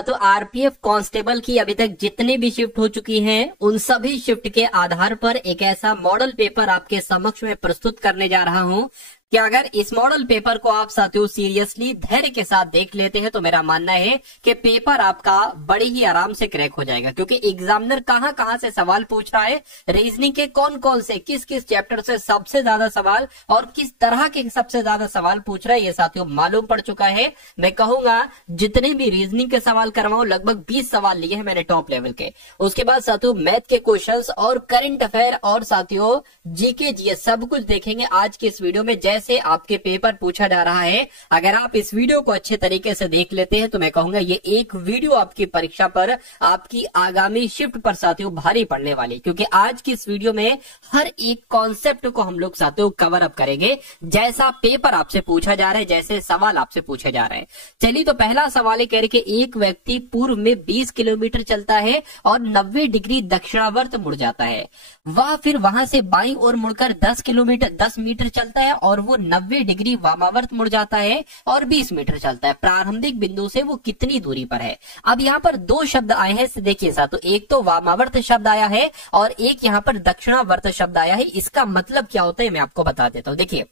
तो RPF constable की अभी तक जितनी भी शिफ्ट हो चुकी हैं उन सभी शिफ्ट के आधार पर एक ऐसा मॉडल पेपर आपके समक्ष में प्रस्तुत करने जा रहा हूं कि अगर इस मॉडल पेपर को आप साथियों सीरियसली धैर्य के साथ देख लेते हैं तो मेरा मानना है कि पेपर आपका बड़ी ही आराम से क्रैक हो जाएगा, क्योंकि एग्जामिनर कहां कहां से सवाल पूछ रहा है, रीजनिंग के कौन कौन से किस किस चैप्टर से सबसे ज्यादा सवाल और किस तरह के सबसे ज्यादा सवाल पूछ रहा है, ये साथियों मालूम पड़ चुका है। मैं कहूंगा जितने भी रीजनिंग के सवाल करवाऊं लगभग 20 सवाल लिए हैं मैंने टॉप लेवल के। उसके बाद साथियों मैथ के क्वेश्चंस और करंट अफेयर और साथियों जीके जीएस सब कुछ देखेंगे आज के इस वीडियो में। जैसे आपके पेपर पूछा जा रहा है, अगर आप इस वीडियो को अच्छे तरीके से देख लेते हैं तो मैं कहूंगा ये एक वीडियो आपकी परीक्षा पर, आपकी आगामी शिफ्ट पर साथियों भारी पड़ने वाली, क्योंकि आज की इस वीडियो में हर एक कॉन्सेप्ट को हम लोग साथियों कवर अप करेंगे, जैसा पेपर आपसे पूछा जा रहा है, जैसे सवाल आपसे पूछे जा रहे हैं। चलिए तो पहला सवाल है, कह रहे कि एक व्यक्ति पूर्व में 20 किलोमीटर चलता है और 90 डिग्री दक्षिणावर्त मुड़ जाता है। वह फिर वहां से बाईं ओर मुड़कर 10 मीटर चलता है और वो 90 डिग्री वामावर्त मुड़ जाता है और 20 मीटर चलता है। प्रारंभिक बिंदु से वो कितनी दूरी पर है? अब यहाँ पर दो शब्द आए हैं, देखिए साथ, एक तो वामावर्त शब्द आया है और एक यहाँ पर दक्षिणावर्त शब्द आया है। इसका मतलब क्या होता है मैं आपको बता देता हूँ। देखिए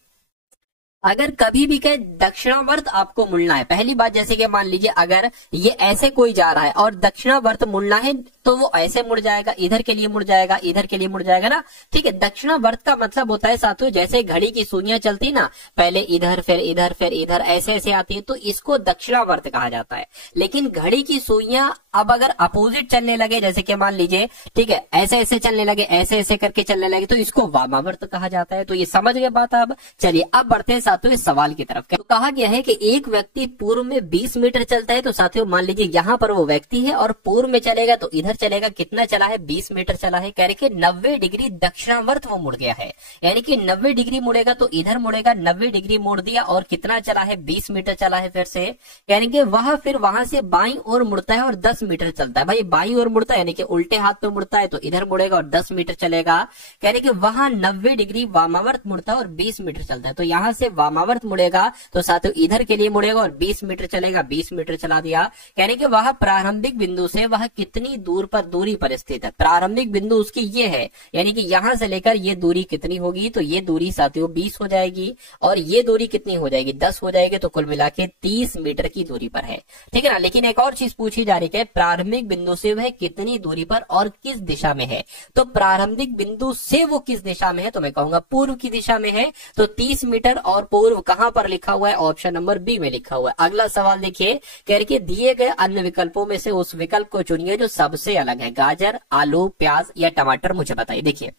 अगर कभी भी कहे दक्षिणावर्त आपको मुड़ना है, पहली बात जैसे कि मान लीजिए अगर ये ऐसे कोई जा रहा है और दक्षिणावर्त मुड़ना है तो वो ऐसे मुड़ जाएगा, इधर के लिए मुड़ जाएगा, इधर के लिए मुड़ जाएगा ना, ठीक है। दक्षिणावर्त का मतलब होता है साथियों जैसे घड़ी की सुइयां चलती ना, पहले इधर फिर इधर फिर इधर ऐसे ऐसे आती है, तो इसको दक्षिणावर्त कहा जाता है। लेकिन घड़ी की सुइयां अब अगर अपोजिट चलने लगे, जैसे कि मान लीजिए ठीक है ऐसे ऐसे चलने लगे, ऐसे ऐसे करके चलने लगे, तो इसको वामावर्त कहा जाता है। तो ये समझ गए बात। अब चलिए अब बढ़ते हैं साथियों इस सवाल की तरफ। तो कहा गया है कि एक व्यक्ति पूर्व में 20 मीटर चलता है, तो साथियों मान लीजिए यहाँ पर वो व्यक्ति है और पूर्व में चलेगा तो इधर चलेगा, कितना चला है 20 मीटर चला है। कह रहे कि 90 डिग्री दक्षिणावर्त वो मुड़ गया है, यानी कि 90 डिग्री मुड़ेगा तो इधर मुड़ेगा, 90 डिग्री मोड़ दिया और कितना चला है 20 मीटर चला है। फिर से यानी कि वह फिर वहां से बाईं ओर मुड़ता है और 10 मीटर चलता है। भाई बाईं ओर मुड़ता है यानी कि उल्टे हाथ पे मुड़ता है तो इधर मुड़ेगा और 10 मीटर चलेगा। कह रहे कि वहां 90 डिग्री वामावर्त मुड़ता है और 20 मीटर चलता है, तो यहां से वामावर्त मुड़ेगा तो साथियों इधर के लिए मुड़ेगा और 20 मीटर चलेगा, 20 मीटर चला दिया। यानी कि वह प्रारंभिक बिंदु से वह कितनी दूरी पर स्थित है। प्रारंभिक बिंदु उसकी ये है, यानी कि यहां से लेकर ये दूरी कितनी होगी, तो ये दूरी साथियों 20 हो जाएगी और ये दूरी कितनी हो जाएगी 10 हो जाएगी, तो कुल मिला के 30 मीटर की दूरी पर है, ठीक है ना। लेकिन एक और चीज पूछी जा रही है, प्रारंभिक बिंदु से वह कितनी दूरी पर और किस दिशा में है। तो प्रारंभिक बिंदु से वो किस दिशा में है, तो मैं कहूंगा पूर्व की दिशा में है। तो 30 मीटर और पूर्व कहां पर लिखा हुआ है, ऑप्शन नंबर बी में लिखा हुआ है। अगला सवाल देखिए, कह रहे कि दिए गए अन्य विकल्पों में से उस विकल्प को चुनिए जो सबसे अलग है। गाजर, आलू, प्याज या टमाटर, मुझे बताइए। देखिए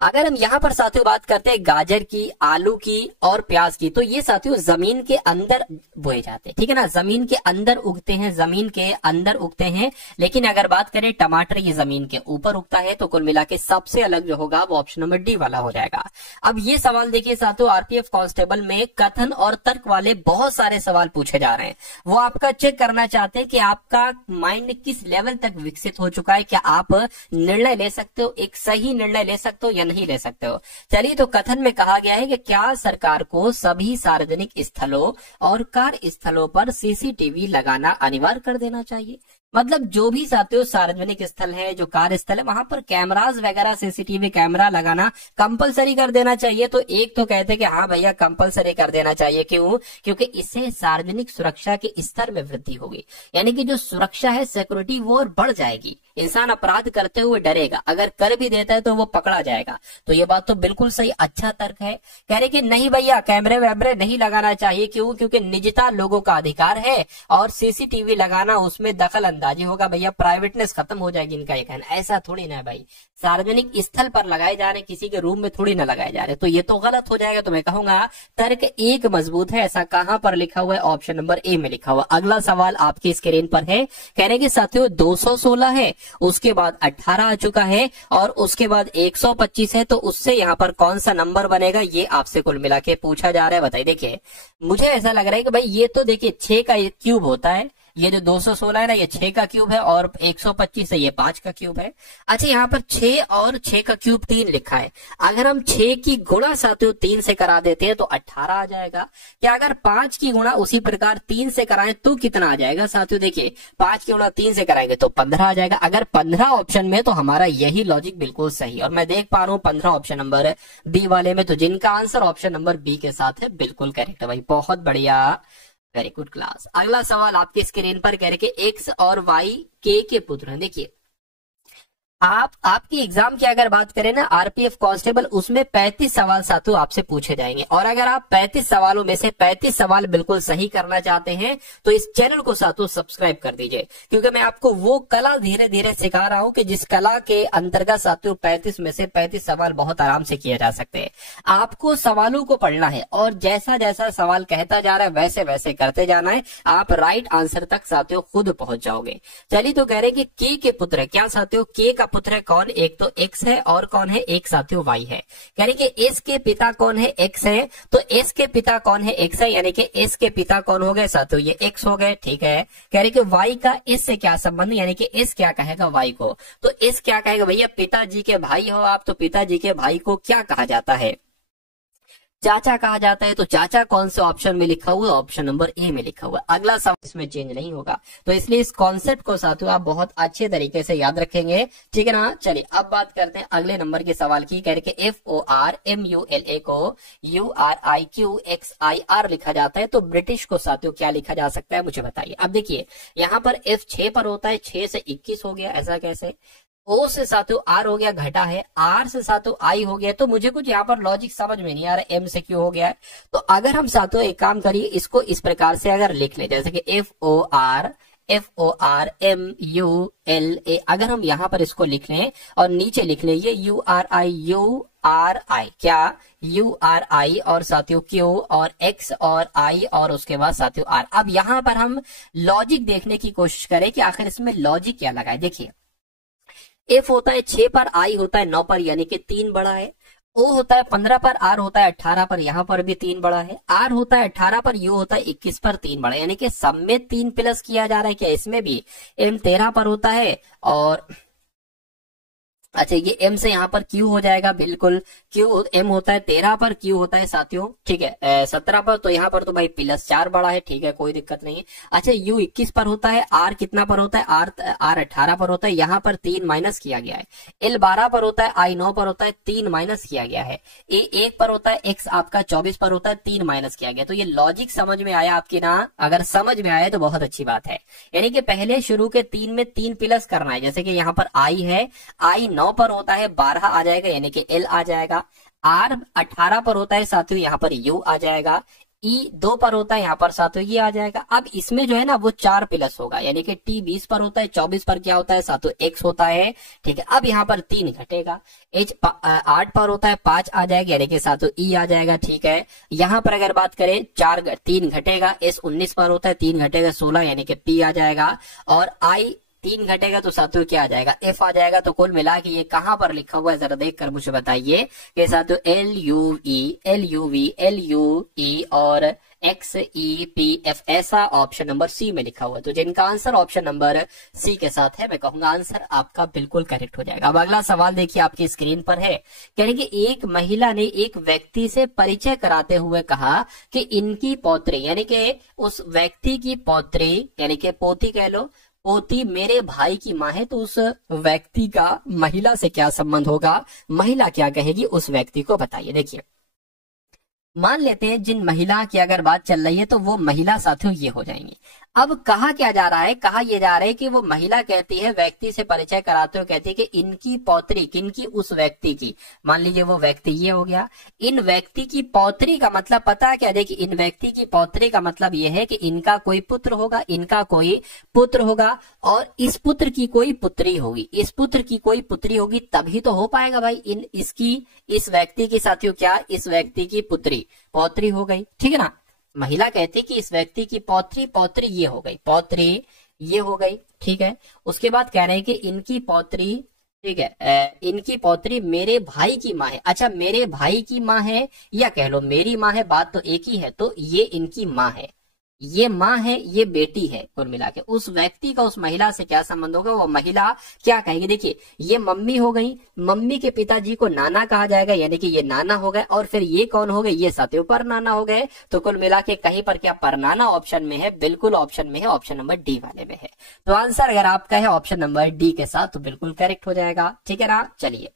अगर हम यहाँ पर साथियों बात करते हैं गाजर की, आलू की और प्याज की, तो ये साथियों जमीन के अंदर बोए जाते हैं, ठीक है ना, जमीन के अंदर उगते हैं, जमीन के अंदर उगते हैं। लेकिन अगर बात करें टमाटर, ये जमीन के ऊपर उगता है। तो कुल मिला के सबसे अलग जो होगा वो ऑप्शन नंबर डी वाला हो जाएगा। अब ये सवाल देखिए साथियों, आरपीएफ कांस्टेबल में कथन और तर्क वाले बहुत सारे सवाल पूछे जा रहे हैं। वो आपका चेक करना चाहते हैं कि आपका माइंड किस लेवल तक विकसित हो चुका है, क्या आप निर्णय ले सकते हो, एक सही निर्णय ले सकते हो या नहीं ले सकते हो। चलिए तो कथन में कहा गया है कि क्या सरकार को सभी सार्वजनिक स्थलों और कार्यस्थलों पर सीसीटीवी लगाना अनिवार्य कर देना चाहिए। मतलब जो भी साथियों सार्वजनिक स्थल है, जो कार्यस्थल है, वहां पर कैमरास वगैरह सीसीटीवी कैमरा लगाना कंपलसरी कर देना चाहिए। तो एक तो कहते हैं कि हाँ भैया कंपलसरी कर देना चाहिए। क्यों? क्योंकि इससे सार्वजनिक सुरक्षा के स्तर में वृद्धि होगी, यानी कि जो सुरक्षा है, सिक्योरिटी वो बढ़ जाएगी। इंसान अपराध करते हुए डरेगा, अगर कर भी देता है तो वो पकड़ा जाएगा। तो ये बात तो बिल्कुल सही, अच्छा तर्क है। कह रहे कि नहीं भैया कैमरे वैमरे नहीं लगाना चाहिए। क्यों? क्योंकि निजता लोगों का अधिकार है और सीसीटीवी लगाना उसमें दखल अंदाजी होगा, भैया प्राइवेटनेस खत्म हो जाएगी। इनका ये कहना ऐसा थोड़ी ना है भाई, सार्वजनिक स्थल पर लगाए जा रहे, किसी के रूम में थोड़ी ना लगाए जा रहे, तो ये तो गलत हो जाएगा। तो मैं कहूंगा तर्क एक मजबूत है। ऐसा कहां पर लिखा हुआ है? ऑप्शन नंबर ए में लिखा हुआ। अगला सवाल आपकी स्क्रीन पर है, कह रहे कि साथियों 216 है, उसके बाद 18 आ चुका है और उसके बाद 125 है, तो उससे यहाँ पर कौन सा नंबर बनेगा, ये आपसे कुल मिला के पूछा जा रहा है। बताइए। देखिए मुझे ऐसा लग रहा है कि भाई ये तो देखिए 6 का क्यूब होता है, ये जो 216 है ना, ये 6 का क्यूब है, और 125 है, ये 5 का क्यूब है। अच्छा, यहाँ पर 6 और 6 का क्यूब 3 लिखा है। अगर हम 6 की गुणा साथियों 3 से करा देते हैं तो 18 आ जाएगा। क्या अगर 5 की गुणा उसी प्रकार 3 से कराएं तो कितना आ जाएगा साथियों? देखिए, 5 की गुणा 3 से कराएंगे तो 15 आ जाएगा। अगर 15 ऑप्शन में, तो हमारा यही लॉजिक बिल्कुल सही, और मैं देख पा रहा हूँ 15 ऑप्शन नंबर बी वाले में, तो जिनका आंसर ऑप्शन नंबर बी के साथ है बिल्कुल करेक्ट है भाई, बहुत बढ़िया, वेरी गुड क्लास। अगला सवाल आपकी स्क्रीन पर कह रहे कि एक्स और वाई के पुत्र हैं। देखिए, आपकी एग्जाम की अगर बात करें ना, आरपीएफ कांस्टेबल, उसमें 35 सवाल साथियों आपसे पूछे जाएंगे, और अगर आप 35 सवालों में से 35 सवाल बिल्कुल सही करना चाहते हैं तो इस चैनल को साथियों सब्सक्राइब कर दीजिए, क्योंकि मैं आपको वो कला धीरे धीरे सिखा रहा हूं कि जिस कला के अंतर्गत साथियों 35 में से 35 सवाल बहुत आराम से किए जा सकते हैं। आपको सवालों को पढ़ना है, और जैसा जैसा सवाल कहता जा रहा है वैसे वैसे करते जाना है, आप राइट आंसर तक साथियों खुद पहुंच जाओगे। चलिए, तो कह रहे कि के पुत्र है। क्या साथियों? के का पुत्र है कौन? एक तो एक्स है, और कौन है? एक साथियों वाई है। कह रहे कि एस के पिता कौन है? एक्स है। तो एस के पिता कौन है? एक्स है, यानी कि एस के पिता कौन हो गए साथियों? ये एक्स हो गए, ठीक है। कह रहे कि वाई का एस से क्या संबंध, यानी कि एस क्या कहेगा वाई को? तो एस क्या कहेगा? भैया पिताजी के भाई हो आप, तो पिताजी के भाई को क्या कहा जाता है? चाचा कहा जाता है। तो चाचा कौन से ऑप्शन में लिखा हुआ है? ऑप्शन नंबर ए में लिखा हुआ है। अगला सवाल इसमें चेंज नहीं होगा, तो इसलिए इस कॉन्सेप्ट को साथियों आप बहुत अच्छे तरीके से याद रखेंगे, ठीक है ना। चलिए, अब बात करते हैं अगले नंबर के सवाल की। कह रहे FORMULA को URIQXIR लिखा जाता है, तो ब्रिटिश को साथियों क्या लिखा जा सकता है, मुझे बताइए। अब देखिए, यहाँ पर F 6 पर होता है, 6 से 21 हो गया, ऐसा कैसे? ओ से साथियों आर हो गया, घटा है, आर से साथियों आई हो गया, तो मुझे कुछ यहाँ पर लॉजिक समझ में नहीं आ रहा, एम से क्यों हो गया है। तो अगर हम साथियों एक काम करिए, इसको इस प्रकार से अगर लिख ले, जैसे कि FORMULA, अगर हम यहाँ पर इसको लिख लें और नीचे लिख लें ये URI, क्या URI, और साथियों Q और X और I, और उसके बाद साथियों R। अब यहाँ पर हम लॉजिक देखने की कोशिश करें कि आखिर इसमें लॉजिक क्या लगा है। देखिए, F होता है 6 पर, I होता है 9 पर, यानी कि 3 बड़ा है। O होता है 15 पर, R होता है 18 पर, यहाँ पर भी 3 बड़ा है। R होता है 18 पर, U होता है 21 पर, 3 बड़ा है, यानी कि सब में 3 प्लस किया जा रहा है। क्या इसमें भी? M 13 पर होता है, और अच्छा, ये M से यहाँ पर Q हो जाएगा, बिल्कुल Q M होता है 13 पर, Q होता है साथियों, ठीक है, 17 पर, तो यहाँ पर तो भाई प्लस 4 बड़ा है, ठीक है, कोई दिक्कत नहीं है। अच्छा, U 21 पर होता है, R कितना पर होता है? R 18 पर होता है, यहाँ पर 3 माइनस किया गया है। L 12 पर होता है, I 9 पर होता है, 3 माइनस किया गया है। A 1 पर होता है, X आपका 24 पर होता है, 3 माइनस किया गया। तो ये लॉजिक समझ में आया आपकी ना? अगर समझ में आया तो बहुत अच्छी बात है, यानी कि पहले शुरू के 3 में 3 प्लस करना है, जैसे कि यहाँ पर I है, I 9 पर होता है, 12 आ जाएगा, यानी कि L आ जाएगा। R 18 पर होता है साथियों, यहाँ पर U आ जाएगा। E 2 पर होता है, यहाँ पर साथियों ये आ जाएगा। अब इसमें जो है ना वो 4 प्लस होगा, यानी कि T 20 पर होता है, 24 पर क्या होता है साथियों? X होता है, ठीक है। अब यहाँ पर 3 घटेगा, H 8 पर होता है, 5 आ जाएगा, यानी कि साथियों E आ जाएगा, ठीक है। यहाँ पर अगर बात करें 3 घटेगा, S 19 पर होता है, 3 घटेगा, 16, यानी कि P आ जाएगा, और I 3 घटेगा तो साथियों क्या आ जाएगा? F आ जाएगा। तो कुल मिला के ये कहां पर लिखा हुआ है जरा देख कर मुझे बताइए कि साथियों LUE और XEPF, ऐसा ऑप्शन नंबर सी में लिखा हुआ है। तो जिनका आंसर ऑप्शन नंबर सी के साथ है, मैं कहूंगा आंसर आपका बिल्कुल करेक्ट हो जाएगा। अब अगला सवाल देखिए आपकी स्क्रीन पर है, यानी कि एक महिला ने एक व्यक्ति से परिचय कराते हुए कहा कि इनकी पौत्री, यानी कि उस व्यक्ति की पौत्री, यानी कि पोती कह लो, पोती मेरे भाई की माँ है, तो उस व्यक्ति का महिला से क्या संबंध होगा? महिला क्या कहेगी उस व्यक्ति को, बताइए। देखिए, मान लेते हैं जिन महिला की अगर बात चल रही है तो वो महिला साथियों ये हो जाएंगी। अब कहा क्या जा रहा है? कहा यह जा रहा है कि वो महिला कहती है, व्यक्ति से परिचय कराते हुए कहती है कि इनकी पौत्री, किनकी? उस व्यक्ति की। मान लीजिए वो व्यक्ति ये हो गया। इन व्यक्ति की पौत्री का मतलब पता है क्या? देखिए, इन व्यक्ति की पौत्री का मतलब ये है कि इनका कोई पुत्र होगा, इनका कोई पुत्र होगा, और इस पुत्र की कोई पुत्री होगी, इस पुत्र की कोई पुत्री होगी, तभी तो हो पाएगा भाई। इस व्यक्ति की साथियों क्या? इस व्यक्ति की पुत्री, पौत्री हो गई, ठीक है ना। महिला कहती कि इस व्यक्ति की पौत्री, पौत्री ये हो गई, पौत्री ये हो गई, ठीक है। उसके बाद कह रहे हैं कि इनकी पौत्री, ठीक है, इनकी पौत्री मेरे भाई की माँ है। अच्छा, मेरे भाई की माँ है या कह लो मेरी माँ है, बात तो एक ही है, तो ये इनकी माँ है, ये माँ है, ये बेटी है, कुल मिला के उस व्यक्ति का उस महिला से क्या संबंध होगा, वो महिला क्या कहेगी। देखिए ये मम्मी हो गई, मम्मी के पिताजी को नाना कहा जाएगा, यानी कि ये नाना हो गए, और फिर ये कौन हो गए, ये साथियों परनाना हो गए। तो कुल मिला के कहीं पर क्या परनाना ऑप्शन में है, बिल्कुल ऑप्शन में है, ऑप्शन नंबर डी वाले में है। तो आंसर अगर आपका है ऑप्शन नंबर डी के साथ तो बिल्कुल करेक्ट हो जाएगा। ठीक है ना, चलिए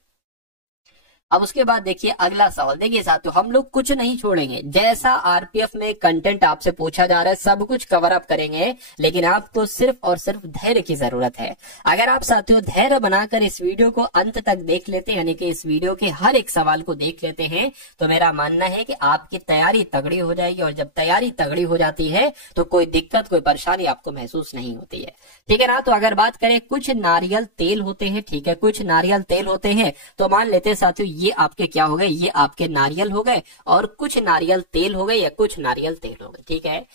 अब उसके बाद देखिए अगला सवाल। देखिए साथियों हम लोग कुछ नहीं छोड़ेंगे, जैसा आरपीएफ में कंटेंट आपसे पूछा जा रहा है सब कुछ कवर अप करेंगे, लेकिन आपको सिर्फ और सिर्फ धैर्य की जरूरत है। अगर आप साथियों धैर्य बनाकर इस वीडियो को अंत तक देख लेते हैं, यानी कि इस वीडियो के हर एक सवाल को देख लेते हैं, तो मेरा मानना है कि आपकी तैयारी तगड़ी हो जाएगी, और जब तैयारी तगड़ी हो जाती है तो कोई दिक्कत कोई परेशानी आपको महसूस नहीं होती है। ठीक है ना, तो अगर बात करें कुछ नारियल तेल होते हैं, ठीक है, कुछ नारियल तेल होते हैं, तो मान लेते हैं साथियों ये आपके क्या हो गए, ये आपके नारियल हो गए, और कुछ नारियल तेल हो गए या कुछ नारियल तेल हो गए। ठीक है,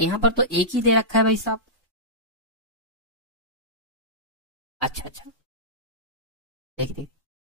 यहाँ पर तो एक ही दे रखा है भाई साहब। अच्छा देखिए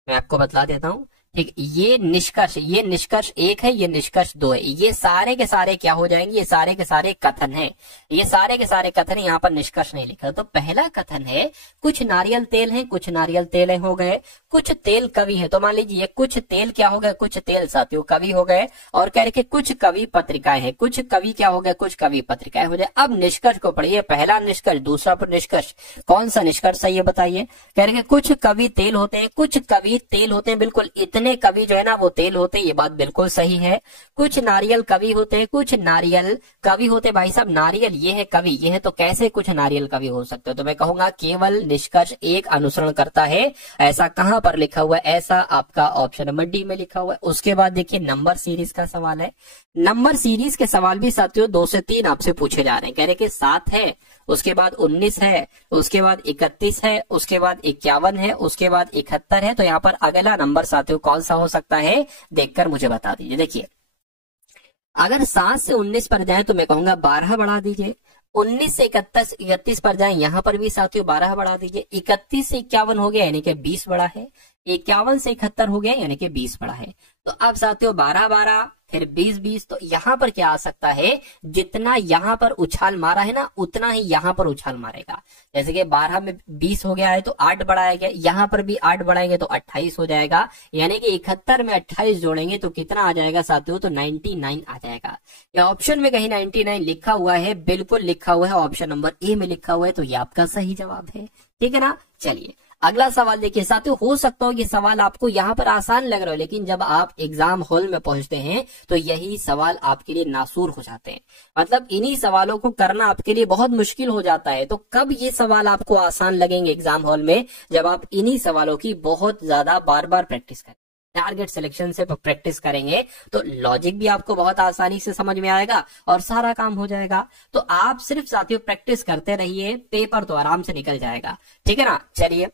मैं आपको बतला देता हूँ। ठीक, ये निष्कर्ष एक है, ये निष्कर्ष दो है, ये सारे के सारे क्या हो जाएंगे, ये सारे के सारे कथन है, ये सारे के सारे कथन है, यहाँ पर निष्कर्ष नहीं लिखा। तो पहला कथन है कुछ नारियल तेल है, कुछ नारियल तेल हो गए, कुछ तेल कवि है। तो मान लीजिए कुछ तेल क्या हो गए, कुछ तेल साथियों कवि हो गए, और कह रहे कुछ कवि पत्रिकाएं हैं, कुछ कवि क्या हो गए, कुछ कवि पत्रिकाएं हो जाए। अब निष्कर्ष को पढ़िए, पहला निष्कर्ष, दूसरा निष्कर्ष, कौन सा निष्कर्ष है ये बताइए। कह रहे कुछ कवि तेल होते हैं, कुछ कवि तेल होते हैं, बिल्कुल इतने कवि जो है ना वो तेल होते हैं, ये बात बिल्कुल सही है। कुछ नारियल कवि होते हैं, कुछ नारियल कवि होते हैं। भाई साहब नारियल ये है, कवि ये है, तो कैसे कुछ नारियल कवि हो सकते हो। तो मैं कहूंगा केवल निष्कर्ष एक अनुसरण करता है, ऐसा कहां पर लिखा हुआ है, ऐसा आपका ऑप्शन नंबर डी में लिखा हुआ है। उसके बाद देखिए नंबर सीरीज का सवाल है। नंबर सीरीज के सवाल भी साथियों 2 से 3 आपसे पूछे जा रहे हैं। कह रहे कि 7 है, उसके बाद 19 है, उसके बाद 31 है, उसके बाद 51 है, उसके बाद 71 है। तो यहाँ पर अगला नंबर साथियों कौन सा हो सकता है, देखकर मुझे बता दीजिए। देखिए अगर 7 से 19 पर जाए तो मैं कहूंगा 12 बढ़ा दीजिए। 19 से 31 पर जाए, यहाँ पर भी साथियों 12 बढ़ा दीजिए। 31 से 51 हो गया यानी कि 20 बढ़ा है। 51 से 71 हो गया यानी कि 20 बढ़ा है। तो अब साथियों 12 फिर 20 तो यहाँ पर क्या आ सकता है, जितना यहाँ पर उछाल मारा है ना उतना ही यहाँ पर उछाल मारेगा। जैसे कि 12 में 20 हो गया है तो 8 बढ़ाया गया, यहाँ पर भी 8 बढ़ाएंगे तो 28 हो जाएगा। यानी कि 71 में 28 जोड़ेंगे तो कितना आ जाएगा साथियों, तो 99 आ जाएगा। या ऑप्शन में कहीं 99 लिखा हुआ है, बिल्कुल लिखा हुआ है, ऑप्शन नंबर ए में लिखा हुआ है, तो ये आपका सही जवाब है। ठीक है ना, चलिए अगला सवाल देखिए साथियों। हो सकता हो ये सवाल आपको यहाँ पर आसान लग रहा है, लेकिन जब आप एग्जाम हॉल में पहुंचते हैं तो यही सवाल आपके लिए नासूर हो जाते हैं। मतलब इन्हीं सवालों को करना आपके लिए बहुत मुश्किल हो जाता है। तो कब ये सवाल आपको आसान लगेंगे एग्जाम हॉल में, जब आप इन्हीं सवालों की बहुत ज्यादा बार बार प्रैक्टिस करें, टारगेट सिलेक्शन से प्रैक्टिस करेंगे, तो लॉजिक भी आपको बहुत आसानी से समझ में आएगा और सारा काम हो जाएगा। तो आप सिर्फ साथियों प्रैक्टिस करते रहिए, पेपर तो आराम से निकल जाएगा। ठीक है ना, चलिए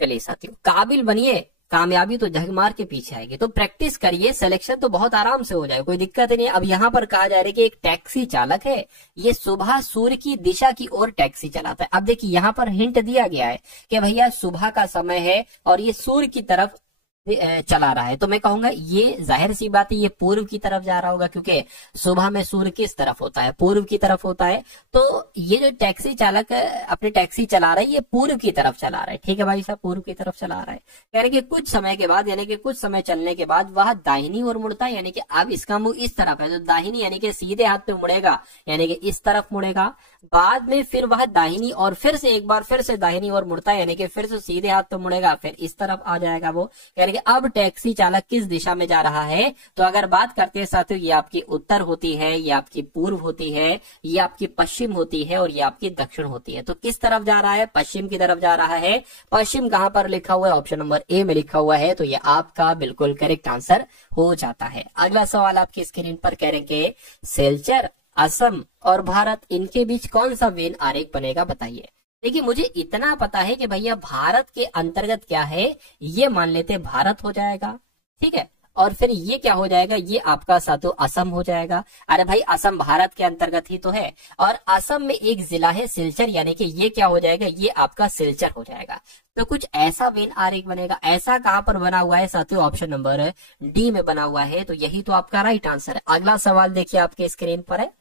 साथियों काबिल बनिए, कामयाबी तो झक मार के पीछे आएगी। तो प्रैक्टिस करिए, सिलेक्शन तो बहुत आराम से हो जाए, कोई दिक्कत नहीं है। अब यहाँ पर कहा जा रहा है कि एक टैक्सी चालक है, ये सुबह सूर्य की दिशा की ओर टैक्सी चलाता है। अब देखिए यहाँ पर हिंट दिया गया है कि भैया सुबह का समय है और ये सूर्य की तरफ चला रहा है। तो मैं कहूंगा ये जाहिर सी बात है, ये पूर्व की तरफ जा रहा होगा, क्योंकि सुबह में सूर्य किस तरफ होता है, पूर्व की तरफ होता है। तो ये जो टैक्सी चालक अपनी टैक्सी चला रहा है, ये पूर्व की तरफ चला रहा है। ठीक है भाई साहब, पूर्व की तरफ चला रहा है। कह रहे कि कुछ समय के बाद, यानी कि कुछ समय चलने के बाद वह दाहिनी ओर मुड़ता है, यानी कि अब इसका मुंह इस तरफ है, तो दाहिनी यानी कि सीधे हाथ पे मुड़ेगा, यानी कि इस तरफ मुड़ेगा। बाद में फिर वह दाहिनी और फिर से एक बार फिर से दाहिनी ओर मुड़ता है, यानी कि फिर से सीधे हाथ पे मुड़ेगा, फिर इस तरफ आ जाएगा वो। यानी कि अब टैक्सी चालक किस दिशा में जा रहा है। तो अगर बात करते हैं साथियों, ये आपकी उत्तर होती है, ये आपकी पूर्व होती है, ये आपकी पश्चिम होती है और ये आपकी दक्षिण होती है। तो किस तरफ जा रहा है, पश्चिम की तरफ जा रहा है। पश्चिम कहां पर लिखा हुआ है, ऑप्शन नंबर ए में लिखा हुआ है। तो ये आपका बिल्कुल करेक्ट आंसर हो जाता है। अगला सवाल आपकी स्क्रीन पर कह रहे कि सिलचर, असम और भारत, इनके बीच कौन सा वेन आरेख बनेगा, बताइए। देखिए मुझे इतना पता है कि भैया भारत के अंतर्गत क्या है, ये मान लेते भारत हो जाएगा। ठीक है, और फिर ये क्या हो जाएगा, ये आपका साथियों असम हो जाएगा। अरे भाई असम भारत के अंतर्गत ही तो है, और असम में एक जिला है सिलचर, यानी कि ये क्या हो जाएगा, ये आपका सिलचर हो जाएगा। तो कुछ ऐसा वेन आरेख बनेगा। ऐसा कहां पर बना हुआ है साथियों, ऑप्शन नंबर डी में बना हुआ है, तो यही तो आपका राइट आंसर है। अगला सवाल देखिए आपके स्क्रीन पर है।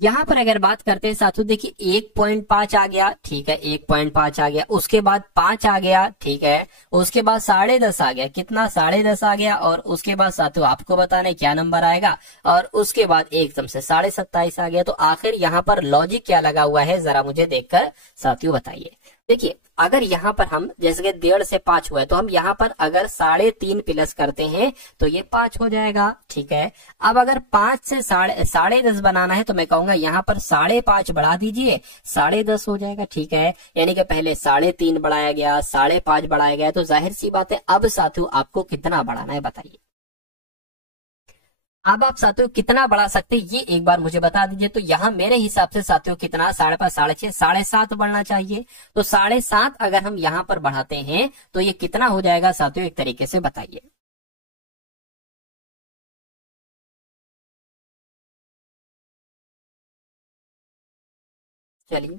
यहां पर अगर बात करते हैं साथियों, देखिए 1.5 आ गया, ठीक है, 1.5 आ गया, उसके बाद 5 आ गया, ठीक है, उसके बाद 10.5 आ गया, कितना 10.5 आ गया, और उसके बाद साथियों आपको बताना है क्या नंबर आएगा, और उसके बाद एकदम से 27.5 आ गया। तो आखिर यहाँ पर लॉजिक क्या लगा हुआ है, जरा मुझे देखकर साथियों बताइए। देखिए अगर यहाँ पर हम जैसे कि 1.5 से 5 हुआ है, तो हम यहाँ पर अगर 3.5 प्लस करते हैं तो ये 5 हो जाएगा, ठीक है। अब अगर 5 से 10.5 बनाना है तो मैं कहूंगा यहाँ पर 5.5 बढ़ा दीजिए, 10.5 हो जाएगा, ठीक है। यानी कि पहले 3.5 बढ़ाया गया, 5.5 बढ़ाया गया, तो जाहिर सी बात है अब साथियों आपको कितना बढ़ाना है बताइए। अब आप साथियों कितना बढ़ा सकते हैं ये एक बार मुझे बता दीजिए। तो यहाँ मेरे हिसाब से साथियों कितना, 5.5, 6.5, 7.5 बढ़ना चाहिए। तो 7.5 अगर हम यहाँ पर बढ़ाते हैं तो ये कितना हो जाएगा साथियों, एक तरीके से बताइए। चलिए,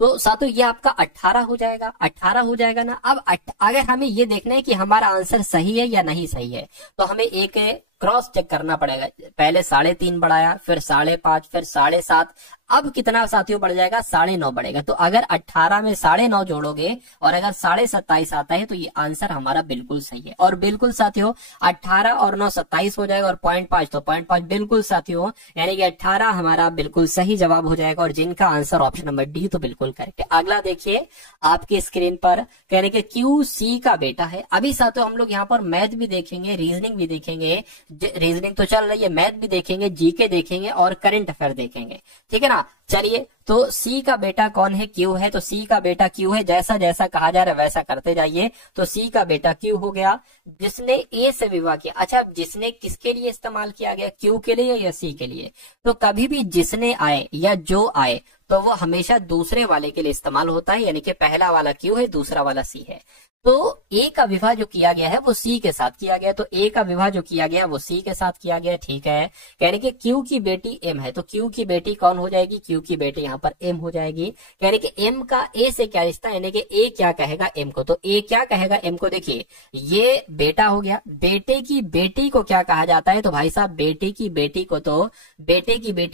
तो साथियों ये आपका 18 हो जाएगा, 18 हो जाएगा ना। अब अगर हमें ये देखना है कि हमारा आंसर सही है या नहीं सही है, तो हमें एक क्रॉस चेक करना पड़ेगा। पहले 3.5 बढ़ाया, फिर 5.5, फिर 7.5, अब कितना साथियों बढ़ जाएगा, 9.5 बढ़ेगा। तो अगर 18 में 9.5 जोड़ोगे और अगर 27.5 आता है तो ये आंसर हमारा बिल्कुल सही है। और बिल्कुल साथियों 18 और 9 27 हो जाएगा, और 0.5 तो 0.5 बिल्कुल साथियों, यानी कि 18 हमारा बिल्कुल सही जवाब हो जाएगा, और जिनका आंसर ऑप्शन नंबर डी तो बिल्कुल करेक्ट है। अगला देखिए आपके स्क्रीन पर, कहने के क्यू सी का बेटा है। अभी साथियों हम लोग यहाँ पर मैथ भी देखेंगे, रीजनिंग भी देखेंगे, रीजनिंग तो चल रही है, मैथ भी देखेंगे, जीके देखेंगे और करंट अफेयर देखेंगे, ठीक है ना। चलिए, तो सी का बेटा कौन है, क्यू है। तो सी का बेटा क्यू है, जैसा जैसा कहा जा रहा है वैसा करते जाइए। तो सी का बेटा क्यू हो गया, जिसने ए से विवाह किया। अच्छा, जिसने किसके लिए इस्तेमाल किया गया, क्यू के लिए या सी के लिए। तो कभी भी जिसने आए या जो आए तो वो हमेशा दूसरे वाले के लिए इस्तेमाल होता है, यानी कि पहला वाला क्यू है, दूसरा वाला सी है। तो ए का विवाह जो किया गया है वो सी के साथ किया गया, तो ए का विवाह जो किया गया वो सी के साथ किया गया, ठीक है। कहने कि क्यू की बेटी एम है, तो क्यू की बेटी कौन हो जाएगी, क्यू की बेटी यहाँ पर एम हो जाएगी। कहने कि एम का ए से क्या रिश्ता, यानी कि ए क्या कहेगा एम को, तो ए क्या कहेगा एम को। देखिए ये बेटा हो गया, बेटे की बेटी को क्या कहा जाता है, तो भाई साहब बेटे की बेटी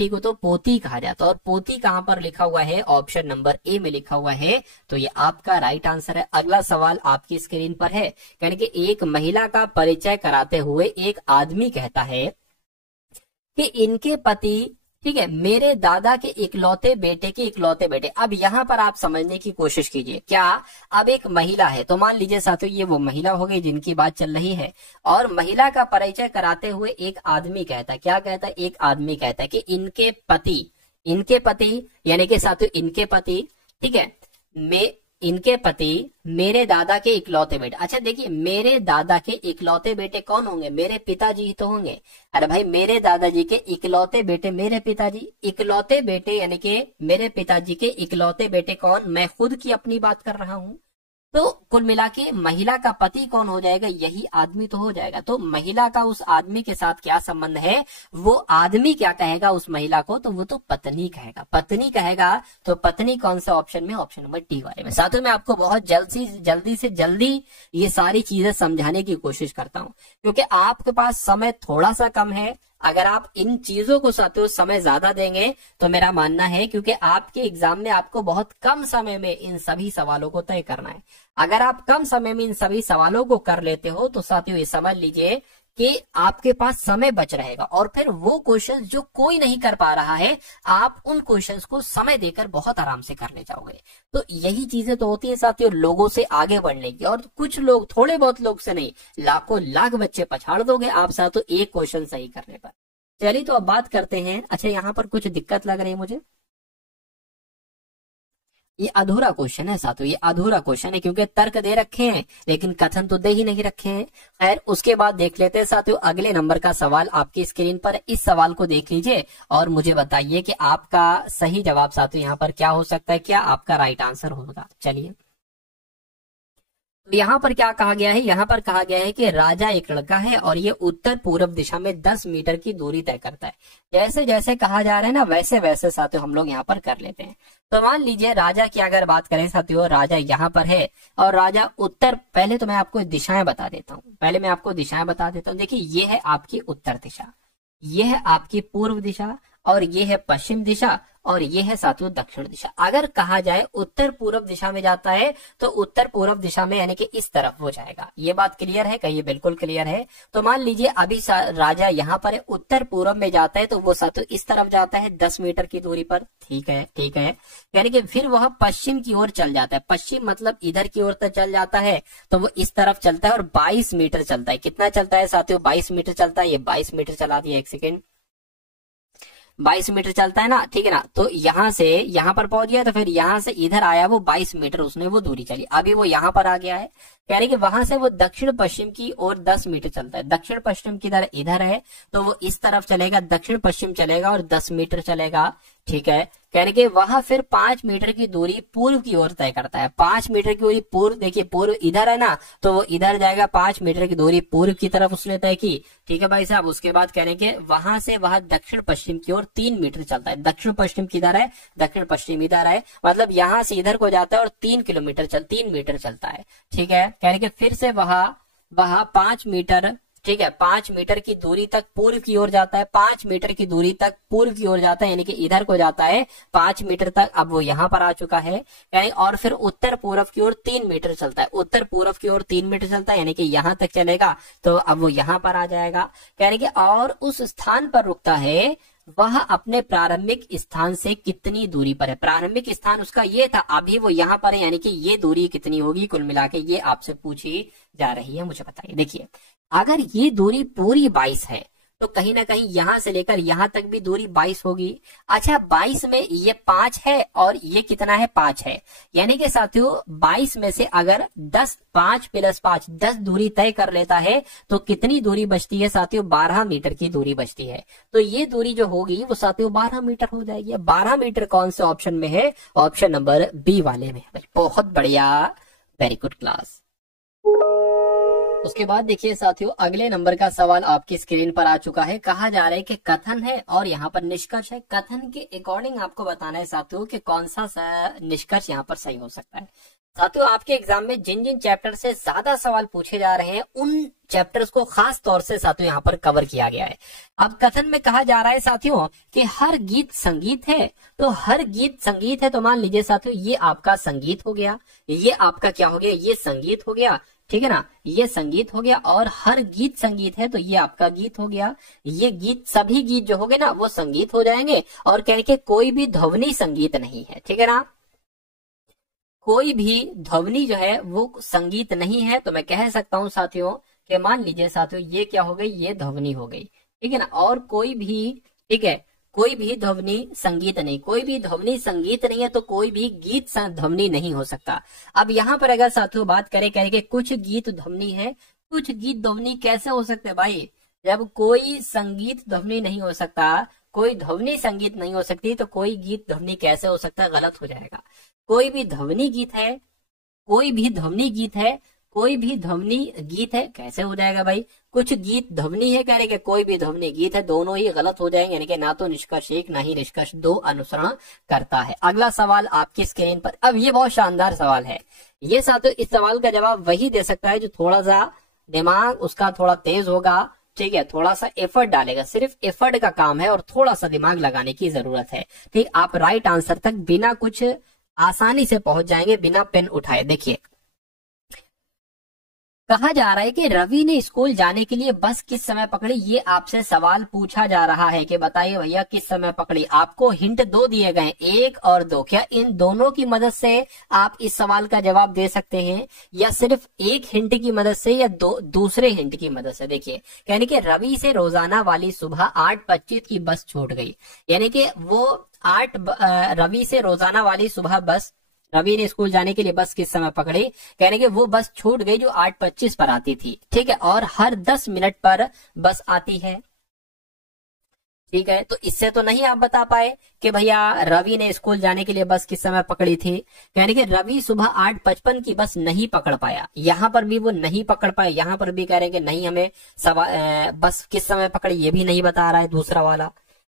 को तो पोती कहा जाता है, और पोती कहां पर लिखा हुआ है, ऑप्शन नंबर ए में लिखा हुआ है। तो ये आपका राइट आंसर है। अगला सवाल आपकी स्क्रीन पर है, यानी कि एक महिला का परिचय कराते हुए एक आदमी कहता है कि इनके पति, ठीक है, मेरे दादा के इकलौते बेटे। अब यहाँ पर आप समझने की कोशिश कीजिए, क्या अब एक महिला है, तो मान लीजिए साथियों ये वो महिला हो गई जिनकी बात चल रही है, और महिला का परिचय कराते हुए एक आदमी कहता है, क्या कहता है, एक आदमी कहता है कि इनके पति यानी कि साथियों इनके पति, ठीक है, इनके पति मेरे दादा के इकलौते बेटे। अच्छा देखिए, मेरे दादा के इकलौते बेटे कौन होंगे, मेरे पिताजी ही तो होंगे। अरे भाई मेरे दादाजी के इकलौते बेटे मेरे पिताजी, इकलौते बेटे यानी कि मेरे पिताजी के इकलौते बेटे कौन, मैं खुद की अपनी बात कर रहा हूं। तो कुल मिला के महिला का पति कौन हो जाएगा, यही आदमी तो हो जाएगा। तो महिला का उस आदमी के साथ क्या संबंध है, वो आदमी क्या कहेगा उस महिला को, तो वो तो पत्नी कहेगा। तो पत्नी कौन सा ऑप्शन में, ऑप्शन नंबर डी वाले में। साथ में मैं आपको बहुत जल्दी ये सारी चीजें समझाने की कोशिश करता हूँ, क्योंकि आपके पास समय थोड़ा सा कम है। अगर आप इन चीजों को साथियों समय ज्यादा देंगे तो मेरा मानना है, क्योंकि आपके एग्जाम में आपको बहुत कम समय में इन सभी सवालों को तय करना है। अगर आप कम समय में इन सभी सवालों को कर लेते हो तो साथियों ये समझ लीजिए कि आपके पास समय बच रहेगा, और फिर वो क्वेश्चन जो कोई नहीं कर पा रहा है आप उन क्वेश्चंस को समय देकर बहुत आराम से करने जाओगे। तो यही चीजें तो होती है साथियों लोगों से आगे बढ़ने की, और कुछ लोग, थोड़े बहुत लोग से नहीं, लाखों लाख बच्चे पछाड़ दोगे आप साथियों एक क्वेश्चन सही करने पर। चलिए तो अब बात करते हैं। अच्छा यहाँ पर कुछ दिक्कत लग रही है मुझे, ये अधूरा क्वेश्चन है साथियों, ये अधूरा क्वेश्चन है, क्योंकि तर्क दे रखे हैं लेकिन कथन तो दे ही नहीं रखे हैं। खैर उसके बाद देख लेते हैं साथियों अगले नंबर का सवाल आपकी स्क्रीन पर। इस सवाल को देख लीजिए और मुझे बताइए कि आपका सही जवाब साथियों यहाँ पर क्या हो सकता है, क्या आपका राइट आंसर होगा। चलिए तो यहाँ पर क्या कहा गया है, यहाँ पर कहा गया है कि राजा एक लड़का है और ये उत्तर पूर्व दिशा में 10 मीटर की दूरी तय करता है। जैसे जैसे कहा जा रहा है ना वैसे वैसे साथियों हम लोग यहाँ पर कर लेते हैं। तो मान लीजिए राजा की अगर बात करें साथियों, राजा यहाँ पर है और राजा उत्तर, पहले तो मैं आपको दिशाएं बता देता हूँ, पहले मैं आपको दिशाएं बता देता हूँ। देखिए ये है आपकी उत्तर दिशा, ये है आपकी पूर्व दिशा और ये है पश्चिम दिशा और ये है साथियों दक्षिण दिशा। अगर कहा जाए उत्तर पूर्व दिशा में जाता है तो उत्तर पूर्व दिशा में यानी कि इस तरफ वो जाएगा। ये बात क्लियर है? कहिए बिल्कुल क्लियर है। तो मान लीजिए अभी राजा यहाँ पर है, उत्तर पूर्व में जाता है तो वो साथियों इस तरफ जाता है 10 मीटर की दूरी पर। ठीक है, ठीक है। यानी कि फिर वह पश्चिम की ओर चल जाता है, पश्चिम मतलब इधर की ओर तक चल जाता है, तो वो इस तरफ चलता है और 22 मीटर चलता है। कितना चलता है साथियों? 22 मीटर चलता है। ये 22 मीटर चला दिया, एक सेकेंड, 22 मीटर चलता है ना, ठीक है ना। तो यहाँ से यहाँ पर पहुंच गया तो फिर यहाँ से इधर आया वो 22 मीटर उसने वो दूरी चली। अभी वो यहाँ पर आ गया है, कह रहे कि वहां से वो दक्षिण पश्चिम की ओर 10 मीटर चलता है। दक्षिण पश्चिम की तरह इधर है तो वो इस तरफ चलेगा, दक्षिण पश्चिम चलेगा और 10 मीटर चलेगा। ठीक है, कह रहे कि वह फिर 5 मीटर की दूरी पूर्व की ओर तय करता है। 5 मीटर की दूरी पूर्व, देखिए पूर्व इधर है ना तो वो इधर जाएगा, 5 मीटर की दूरी पूर्व की तरफ उसने तय की। ठीक है भाई साहब, उसके बाद कह रहे कि वहां से वह दक्षिण पश्चिम की ओर 3 मीटर चलता है। दक्षिण पश्चिम किधर है? दक्षिण पश्चिम इधर है, मतलब यहाँ से इधर को जाता है और 3 मीटर चलता है। ठीक है, कह रहे कि फिर से वह 5 मीटर, ठीक है, 5 मीटर की दूरी तक पूर्व की ओर जाता है। 5 मीटर की दूरी तक पूर्व की ओर जाता है यानी कि इधर को जाता है 5 मीटर तक। अब वो यहाँ पर आ चुका है यानी, और फिर उत्तर पूर्व की ओर 3 मीटर चलता है। उत्तर पूर्व की ओर 3 मीटर चलता है यानी कि यहाँ तक चलेगा तो अब वो यहाँ पर आ जाएगा। यानी कि और उस स्थान पर रुकता है, वह अपने प्रारंभिक स्थान से कितनी दूरी पर है। प्रारंभिक स्थान उसका ये था, अभी वो यहाँ पर है यानी कि ये दूरी कितनी होगी कुल मिला के, ये आपसे पूछी जा रही है, मुझे बताइए। देखिए अगर ये दूरी पूरी 22 है तो कहीं ना कहीं यहां से लेकर यहां तक भी दूरी 22 होगी। अच्छा 22 में ये 5 है और ये कितना है? 5 है। यानी कि साथियों 22 में से अगर 5 + 5 10 दूरी तय कर लेता है तो कितनी दूरी बचती है साथियों? 12 मीटर की दूरी बचती है। तो ये दूरी जो होगी वो साथियों 12 मीटर हो जाएगी। 12 मीटर कौन से ऑप्शन में है? ऑप्शन नंबर बी वाले में है। बहुत बढ़िया, वेरी गुड क्लास। उसके बाद देखिए साथियों अगले नंबर का सवाल आपकी स्क्रीन पर आ चुका है। कहा जा रहा है कि कथन है और यहाँ पर निष्कर्ष है। कथन के अकॉर्डिंग आपको बताना है साथियों कि कौन सा निष्कर्ष यहाँ पर सही हो सकता है। साथियों आपके एग्जाम में जिन जिन चैप्टर से ज्यादा सवाल पूछे जा रहे हैं उन चैप्टर्स को खास तौर से साथियों यहाँ पर कवर किया गया है। अब कथन में कहा जा रहा है साथियों कि हर गीत संगीत है, तो हर गीत संगीत है तो मान लीजिए साथियों ये आपका संगीत हो गया, ये आपका क्या हो गया? ये संगीत हो गया। ठीक है ना, ये संगीत हो गया और हर गीत संगीत है तो ये आपका गीत हो गया। ये गीत, सभी गीत जो हो गए ना वो संगीत हो जाएंगे और कह के कोई भी ध्वनि संगीत नहीं है। ठीक है ना, कोई भी ध्वनि जो है वो संगीत नहीं है। तो मैं कह सकता हूं साथियों कि मान लीजिए साथियों ये क्या हो गई? ये ध्वनि हो गई। ठीक है ना, और कोई भी, ठीक है, कोई भी ध्वनि संगीत नहीं, कोई भी ध्वनि संगीत नहीं है तो कोई भी गीत ध्वनि नहीं हो सकता। अब यहाँ पर अगर साथियों बात करें कह के कुछ गीत ध्वनि है, कुछ गीत ध्वनि कैसे हो सकते हैं भाई? जब कोई संगीत ध्वनि नहीं हो सकता, कोई ध्वनि संगीत नहीं हो सकती तो कोई गीत ध्वनि कैसे हो सकता है? गलत हो जाएगा। कोई भी ध्वनि गीत है, कोई भी ध्वनि गीत है, कोई भी ध्वनि गीत है, कैसे हो जाएगा भाई? कुछ गीत ध्वनि है कह रहे कि कोई भी ध्वनि गीत है, दोनों ही गलत हो जाएंगे। यानी कि ना तो निष्कर्ष 1 ना ही निष्कर्ष 2 अनुसरण करता है। अगला सवाल आपकी स्क्रीन पर, अब ये बहुत शानदार सवाल है। ये साथियों इस सवाल का जवाब वही दे सकता है जो थोड़ा सा दिमाग उसका थोड़ा तेज होगा। ठीक है, थोड़ा सा एफर्ट डालेगा, सिर्फ एफर्ट का काम है और थोड़ा सा दिमाग लगाने की जरूरत है। ठीक, आप राइट आंसर तक बिना कुछ आसानी से पहुंच जाएंगे बिना पेन उठाए। देखिए कहा जा रहा है कि रवि ने स्कूल जाने के लिए बस किस समय पकड़ी। ये आपसे सवाल पूछा जा रहा है कि बताइए भैया किस समय पकड़ी। आपको हिंट 2 दिए गए, 1 और 2। क्या इन दोनों की मदद से आप इस सवाल का जवाब दे सकते हैं या सिर्फ एक हिंट की मदद से या दूसरे हिंट की मदद से? देखिए यानी कि रवि से रोजाना वाली सुबह 8:25 की बस छूट गई। यानी कि वो रवि से रोजाना वाली सुबह बस, रवि ने स्कूल जाने के लिए बस किस समय पकड़ी? कहने कि वो बस छूट गई जो 8:25 पर आती थी। ठीक है, और हर 10 मिनट पर बस आती है। ठीक है, तो इससे तो नहीं आप बता पाए कि भैया रवि ने स्कूल जाने के लिए बस किस समय पकड़ी थी। यानी कि रवि सुबह 8:55 की बस नहीं पकड़ पाया, यहां पर भी वो नहीं पकड़ पाए, यहां पर भी कह रहे हैं कि नहीं हमें बस किस समय पकड़ी ये भी नहीं बता रहा है दूसरा वाला।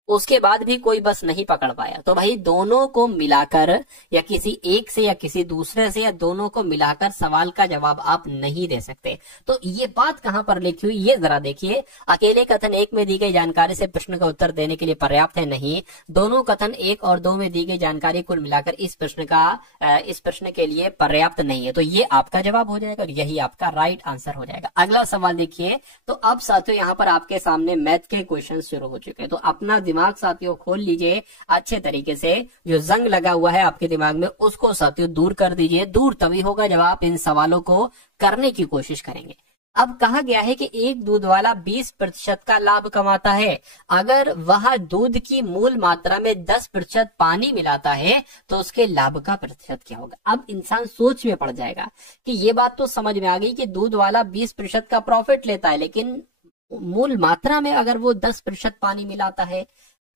उसके बाद भी कोई बस नहीं पकड़ पाया, तो भाई दोनों को मिलाकर या किसी एक से या किसी दूसरे से या दोनों को मिलाकर सवाल का जवाब आप नहीं दे सकते। तो ये बात कहां पर लिखी हुई ये जरा देखिए। अकेले कथन 1 में दी गई जानकारी से प्रश्न का उत्तर देने के लिए पर्याप्त है, नहीं। दोनों कथन 1 और 2 में दी गई जानकारी कुल मिलाकर इस प्रश्न के लिए पर्याप्त नहीं है। तो ये आपका जवाब हो जाएगा, यही आपका राइट आंसर हो जाएगा। अगला सवाल देखिए। तो अब साथियों यहाँ पर आपके सामने मैथ के क्वेश्चन शुरू हो चुके हैं, तो अपना दिमाग साथियों खोल लीजिए अच्छे तरीके से। जो जंग लगा हुआ है आपके दिमाग में उसको साथियों दूर कर दीजिए। दूर तभी होगा जब आप इन सवालों को करने की कोशिश करेंगे। अब कहा गया है कि एक दूध वाला 20% का लाभ कमाता है, अगर वह दूध की मूल मात्रा में 10% पानी मिलाता है तो उसके लाभ का प्रतिशत क्या होगा। अब इंसान सोच में पड़ जाएगा कि ये बात तो समझ में आ गई कि दूध वाला 20% का प्रॉफिट लेता है, लेकिन मूल मात्रा में अगर वो 10% पानी मिलाता है।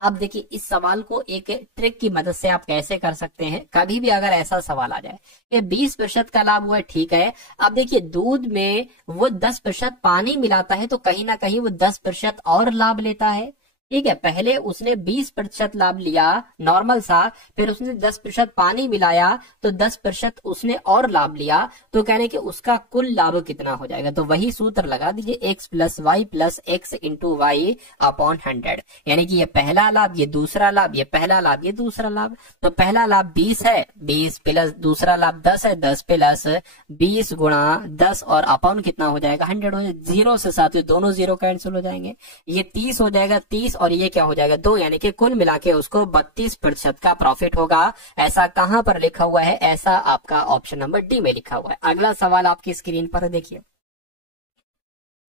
अब देखिए इस सवाल को एक ट्रिक की मदद से आप कैसे कर सकते हैं। कभी भी अगर ऐसा सवाल आ जाए कि 20% का लाभ हुआ है, ठीक है, अब देखिए दूध में वो 10% पानी मिलाता है तो कहीं ना कहीं वो 10% और लाभ लेता है। ठीक है, पहले उसने 20% लाभ लिया नॉर्मल सा, फिर उसने 10% पानी मिलाया तो 10% उसने और लाभ लिया, तो कहने कि उसका कुल लाभ कितना हो जाएगा। तो वही सूत्र लगा दीजिए, x + y + x × y upon 100। यानी कि ये पहला लाभ, ये दूसरा लाभ, ये पहला लाभ, ये दूसरा लाभ। तो पहला लाभ 20 है, 20 प्लस दूसरा लाभ 10 है, 10 प्लस 20 गुणा 10 और अपॉन कितना हो जाएगा 100 हो जाएगा। 0 से साथ दोनों 0 कैंसिल हो जाएंगे, ये 30 हो जाएगा, 30 और ये क्या हो जाएगा 2, यानी कि कुल मिला के उसको 32% का प्रॉफिट होगा। ऐसा कहां पर लिखा हुआ है, ऐसा आपका ऑप्शन नंबर डी में लिखा हुआ है। अगला सवाल आपकी स्क्रीन पर देखिए।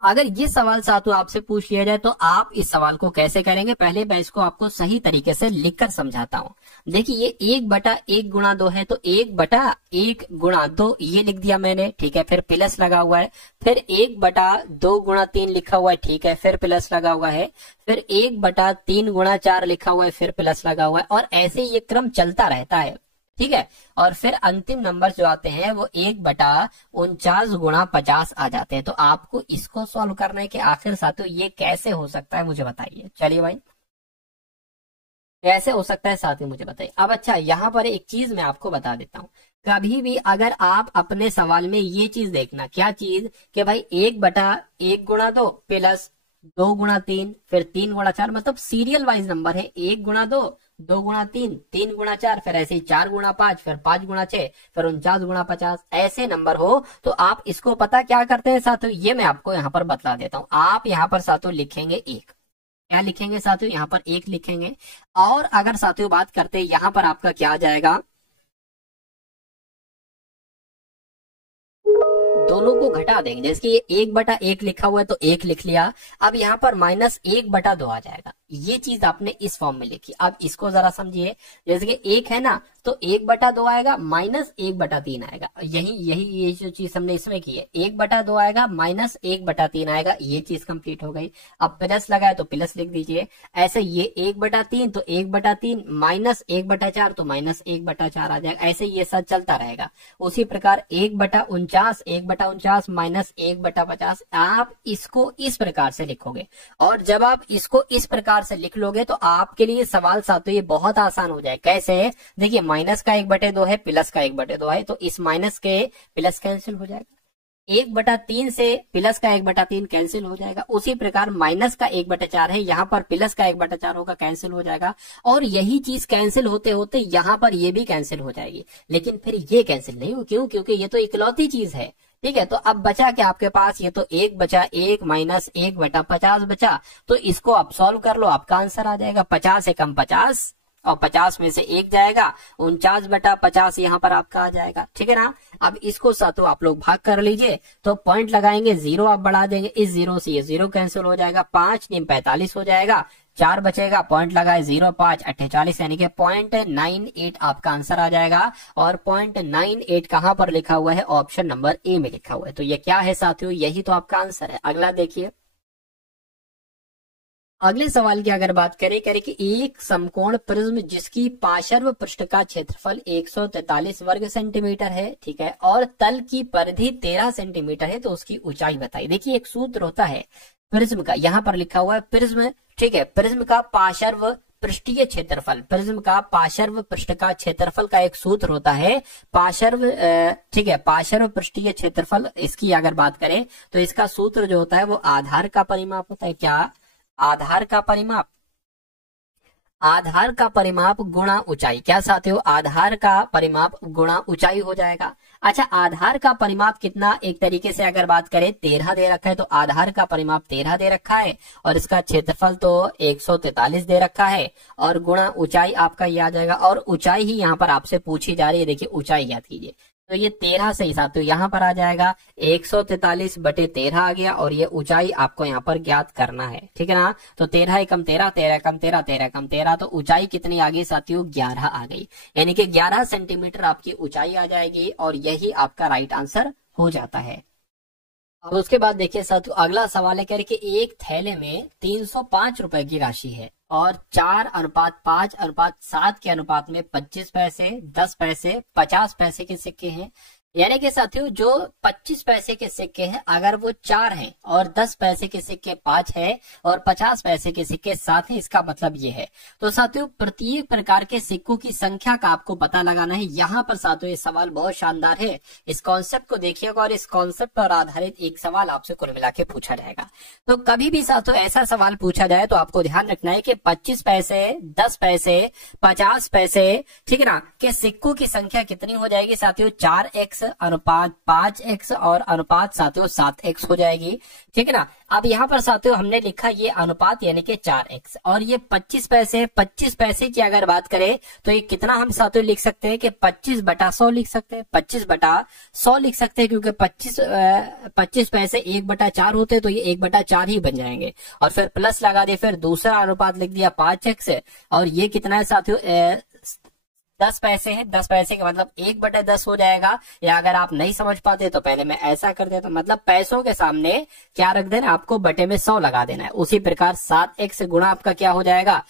अगर ये सवाल साथियों आपसे पूछ लिया जाए तो आप इस सवाल को कैसे करेंगे, पहले मैं इसको आपको सही तरीके से लिखकर समझाता हूं। देखिए ये 1/1 × 2 है, तो 1/1 × 2 ये लिख दिया मैंने, ठीक है, फिर प्लस लगा हुआ है, फिर 1/2 × 3 लिखा हुआ है, ठीक है, फिर प्लस लगा हुआ है, फिर 1/3 × 4 लिखा हुआ है, फिर प्लस लगा हुआ है, और ऐसे ये क्रम चलता रहता है। ठीक है, और फिर अंतिम नंबर जो आते हैं वो 1/49 × 50 आ जाते हैं। तो आपको इसको सॉल्व करने के आखिर साथियों ये कैसे हो सकता है मुझे बताइए। चलिए भाई कैसे हो सकता है साथियों मुझे बताइए। अब अच्छा यहाँ पर एक चीज मैं आपको बता देता हूँ। कभी भी अगर आप अपने सवाल में ये चीज देखना, क्या चीज, कि भाई 1/1 × 2 प्लस 2 × 3 फिर 3 × 4, मतलब सीरियल वाइज नंबर है। 1 × 2, 2 × 3, 3 × 4, फिर ऐसे ही 4 × 5, फिर 5 × 6, फिर 49 × 50, ऐसे नंबर हो तो आप इसको पता क्या करते हैं साथियों, ये मैं आपको यहाँ पर बतला देता हूँ। आप यहाँ पर साथियों लिखेंगे 1, क्या लिखेंगे साथियों, यहाँ पर 1 लिखेंगे। और अगर साथियों बात करते हैं यहाँ पर आपका क्या आ जाएगा, दोनों को घटा देंगे। जैसे कि ये 1/1 लिखा हुआ है तो 1 लिख लिया, अब यहाँ पर -1/2 आ जाएगा। ये चीज आपने इस फॉर्म में लिखी। अब इसको जरा समझिए, जैसे कि 1 है ना तो 1/2 आएगा, -1/3 आएगा। यही ये जो चीज हमने इसमें की है, 1/2 आएगा, -1/3 आएगा, ये चीज कंप्लीट हो गई। अब प्लस लगाए तो प्लस लिख दीजिए। ऐसे ये 1/3 तो 1/3, -1/4 तो -1/4 आ जाएगा। ऐसे ये सब चलता रहेगा। उसी प्रकार 1/49, 1/49 -1/50, आप इसको इस प्रकार से लिखोगे। और जब आप इसको इस प्रकार से लिख लोगे तो आपके लिए सवाल साथियों ये बहुत आसान हो जाए। कैसे, देखिए माइनस का 1/2 है, प्लस का 1/2 है, तो इस माइनस के प्लस कैंसिल हो जाएगा। 1/3 से प्लस का 1/3 कैंसिल हो जाएगा। उसी प्रकार माइनस का 1/4 है, यहाँ पर प्लस का 1/4 होगा, कैंसिल हो जाएगा। और यही चीज कैंसिल होते होते यहाँ पर ये भी कैंसिल हो जाएगी, लेकिन फिर ये कैंसिल नहीं हो, क्यों, क्योंकि ये तो इकलौती चीज है। ठीक है, तो अब बचा क्या आपके पास, ये तो 1 बचा, 1 - 1/50 बचा, तो इसको आप सॉल्व कर लो, आपका आंसर आ जाएगा 50 से कम 50, और 50 में से 1 जाएगा, 49/50 यहाँ पर आपका आ जाएगा। ठीक है ना। अब इसको साथों आप लोग भाग कर लीजिए, तो पॉइंट लगाएंगे, 0 आप बढ़ा देंगे, इस 0 से ये 0 कैंसिल हो जाएगा, 5 × 45 हो जाएगा, 4 बचेगा, पॉइंट लगाए 0 5 48, यानी कि 0.98 आपका आंसर आ जाएगा। और 0.98 कहां पर लिखा हुआ है, ऑप्शन नंबर ए में लिखा हुआ है। तो ये क्या है साथियों, यही तो आपका आंसर है। अगला देखिए, अगले सवाल की अगर बात करें कि एक समकोण प्रिज्म जिसकी पार्श्व पृष्ठ का क्षेत्रफल 143 वर्ग सेंटीमीटर है, ठीक है, और तल की परिधि 13 सेंटीमीटर है, तो उसकी ऊंचाई बताइए। देखिए एक सूत्र होता है प्रिज्म का, यहाँ पर लिखा हुआ है प्रिज्म, ठीक है, प्रिज्म का पार्श्व पृष्ठीय क्षेत्रफल, प्रिज्म का पार्श्व पृष्ठ का क्षेत्रफल का एक सूत्र होता है पार्श्व, ठीक है, पार्श्व पृष्ठीय क्षेत्रफल। इसकी अगर बात करें तो इसका सूत्र जो होता है वो आधार का परिमाप होता है। क्या? आधार का परिमाप, आधार का परिमाप गुणा ऊंचाई। क्या साथियों? आधार का परिमाप गुणा ऊंचाई हो जाएगा। अच्छा, आधार का परिमाप कितना, एक तरीके से अगर बात करें 13 दे रखा है, तो आधार का परिमाप 13 दे रखा है और इसका क्षेत्रफल तो 143 दे रखा है, और गुणा ऊंचाई आपका ये आ जाएगा, और ऊंचाई ही यहाँ पर आपसे पूछी जा रही है। देखिए ऊंचाई याद कीजिए, तो ये 13 से हिसाब, तो यहाँ पर आ जाएगा 143 बटे 13 आ गया, और ये ऊंचाई आपको यहाँ पर ज्ञात करना है, ठीक है ना। तो 13 एकम 13, 13 एकम 13, 13 एकम 13, तो ऊंचाई कितनी आ गई साथियों? 11 आ गई, यानी कि 11 सेंटीमीटर आपकी ऊंचाई आ जाएगी, और यही आपका राइट आंसर हो जाता है। अब उसके बाद देखिए साथियों अगला सवाल है कि एक थैले में 305 रुपए की राशि है और 4:5:7 के अनुपात में 25 पैसे, 10 पैसे, 50 पैसे के सिक्के हैं। यानी कि साथियों जो 25 पैसे के सिक्के हैं अगर वो 4 हैं, और 10 पैसे के सिक्के 5 है, और 50 पैसे के सिक्के 7 है, इसका मतलब ये है। तो साथियों प्रत्येक प्रकार के सिक्कों की संख्या का आपको पता लगाना है। यहाँ पर साथियों ये सवाल बहुत शानदार है, इस कॉन्सेप्ट को देखिएगा, और इस कॉन्सेप्ट पर आधारित एक सवाल आपसे कुल मिला के पूछा जाएगा। तो कभी भी साथियों ऐसा सवाल पूछा जाए तो आपको ध्यान रखना है कि 25 पैसे, 10 पैसे, 50 पैसे, ठीक है ना, के सिक्कों की संख्या कितनी हो जाएगी साथियों? 4x अनुपात 5x और अनुपात साथियों 7x हो जाएगी, ठीक है ना। अब यहाँ पर साथियों हमने लिखा ये अनुपात यानी कि 4x, और ये 25 पैसे, 25 पैसे की अगर बात करें तो ये कितना हम साथियों लिख सकते हैं कि 25/100 लिख सकते हैं, 25/100 लिख सकते हैं, क्योंकि 25 पैसे 1/4 होते हैं, तो ये 1/4 ही बन जाएंगे। और फिर प्लस लगा दिए, फिर दूसरा अनुपात लिख दिया 5x, और ये कितना है साथियों 10 पैसे है, 10 पैसे का मतलब 1/10 हो जाएगा। या अगर आप नहीं समझ पाते तो पहले मैं ऐसा कर देता, मतलब पैसों के सामने क्या रख देना, आपको बटे में 100 लगा देना है। उसी प्रकार 7x गुणा आपका क्या हो जाएगा,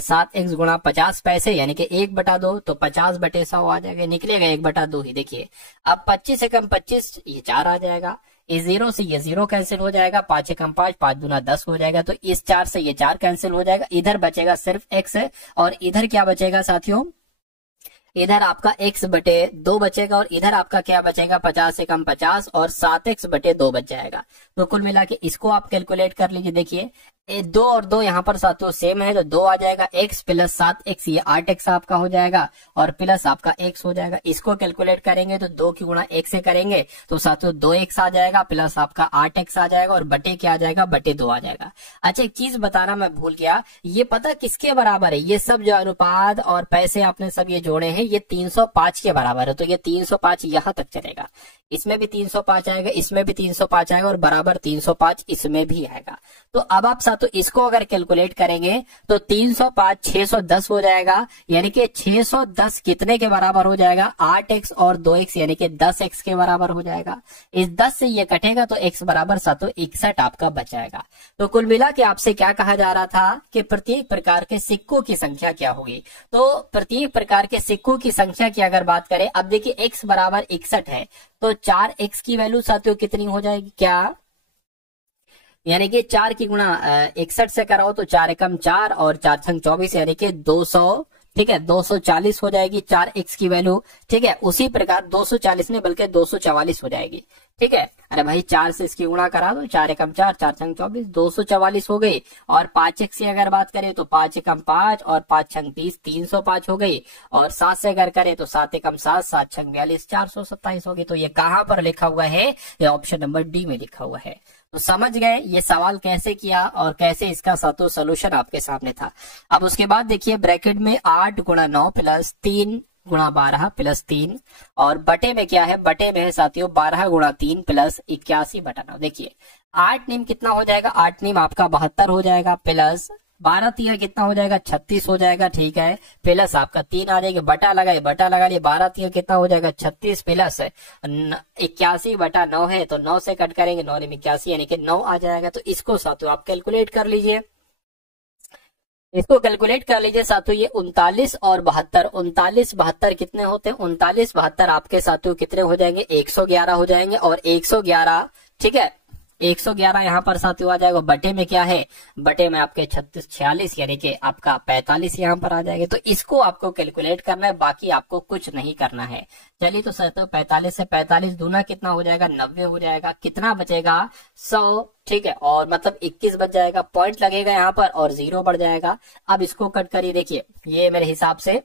7x गुणा 50 पैसे यानी कि 1/2, तो 50/100 आ जाएगा, निकलेगा 1/2 ही। देखिए अब 25 एकम 25, ये 4 आ जाएगा, इस 0 से ये 0 कैंसिल हो जाएगा, 5 एकम 5, 5 दूना 10 हो जाएगा, तो इस 4 से ये 4 कैंसिल हो जाएगा, इधर बचेगा सिर्फ x, और इधर क्या बचेगा साथियों, इधर आपका x/2 बचेगा, और इधर आपका क्या बचेगा 50 एकम 50 और 7x/2 बच जाएगा। तो कुल मिला के इसको आप कैलकुलेट कर लीजिए। देखिए 2 और 2 यहाँ पर साथियों सेम है, तो 2 आ जाएगा, x प्लस 7x ये 8x आपका हो जाएगा, और प्लस आपका x हो जाएगा। इसको कैलकुलेट करेंगे तो 2 की गुणा 1 से करेंगे तो साथियों 2x आ जाएगा, प्लस आपका 8x आ जाएगा, और बटे क्या आ जाएगा, बटे 2 आ जाएगा। अच्छा एक चीज बताना मैं भूल गया, ये पता किसके बराबर है, ये सब जो अनुपात और पैसे आपने सब ये जोड़े हैं ये 305 के बराबर है, तो ये 305 यहाँ तक चलेगा, इसमें भी 305 आएगा, इसमें भी 305 आएगा, और बराबर 305 इसमें भी आएगा। तो अब आप साथियों इसको अगर कैलकुलेट करेंगे तो 305 610 हो जाएगा, यानी कि 610 कितने के बराबर हो जाएगा, 8x और 2x यानी कि 10x के बराबर हो जाएगा। इस 10 से ये कटेगा तो x बराबर साथियों 61 आपका बचाएगा। तो कुल मिला के आपसे क्या कहा जा रहा था कि प्रत्येक प्रकार के सिक्कों की संख्या क्या होगी। तो प्रत्येक प्रकार के सिक्कों की संख्या की अगर बात करें, अब देखिए x बराबर 61 है, तो 4x की वैल्यू साथियों कितनी हो जाएगी, क्या यानी कि 4 की गुणा 61 से कराओ तो 4 एकम 4 और 4 छंग 24 यानी कि 200, ठीक है 240 हो जाएगी 4x की वैल्यू, ठीक है। उसी प्रकार 240 नहीं बल्कि 244 हो जाएगी, ठीक है। अरे भाई 4 से इसकी गुणा करा दो, 4 एकम 4, 4 छंग 24, 244 हो गई। और 5x से अगर बात करें तो 5 एकम 5 और 5 छंग 30, 305 हो गई। और 7 से अगर करें तो 7 एकम 7, 7 छंग 42, 427 होगी। तो ये कहाँ पर लिखा हुआ है, ये ऑप्शन नंबर डी में लिखा हुआ है। तो समझ गए ये सवाल कैसे किया और कैसे इसका सातों सोल्यूशन आपके सामने था। अब उसके बाद देखिए ब्रैकेट में 8 गुणा 9 प्लस 3 गुणा 12 प्लस 3, और बटे में क्या है, बटे में है साथियों 12 गुणा 3 प्लस 81/9। देखिए 8 नीम कितना हो जाएगा, 8 नीम आपका 72 हो जाएगा, प्लस 12 3 कितना हो जाएगा 36 हो जाएगा, ठीक है। प्लस आपका 3 आ जाएगा, बटा लगाए, बटा लगा लिए, 12 3 कितना हो जाएगा 36 प्लस 81/9 है, तो 9 से कट करेंगे, 9 81 यानी कि 9 आ जाएगा। तो इसको साथियों आप कैलकुलेट कर लीजिए। इसको कैलकुलेट कर लीजिए साथियों, ये 39 और 72, 39 72 कितने होते हैं, 39 72 आपके साथियों कितने हो जाएंगे, 111 हो जाएंगे। और 111, ठीक है, 111 यहाँ पर साथियों आ जाएगा, बटे में क्या है, बटे में आपके 36 46 यानी कि आपका 45 यहाँ पर आ जाएगा। तो इसको आपको कैलकुलेट करना है, बाकी आपको कुछ नहीं करना है। चलिए तो साथियों 45 से 45 दूना कितना हो जाएगा, 90 हो जाएगा। कितना बचेगा, 100, ठीक है, और मतलब 21 बच जाएगा, पॉइंट लगेगा यहाँ पर और 0 बढ़ जाएगा। अब इसको कट करिए, देखिए ये मेरे हिसाब से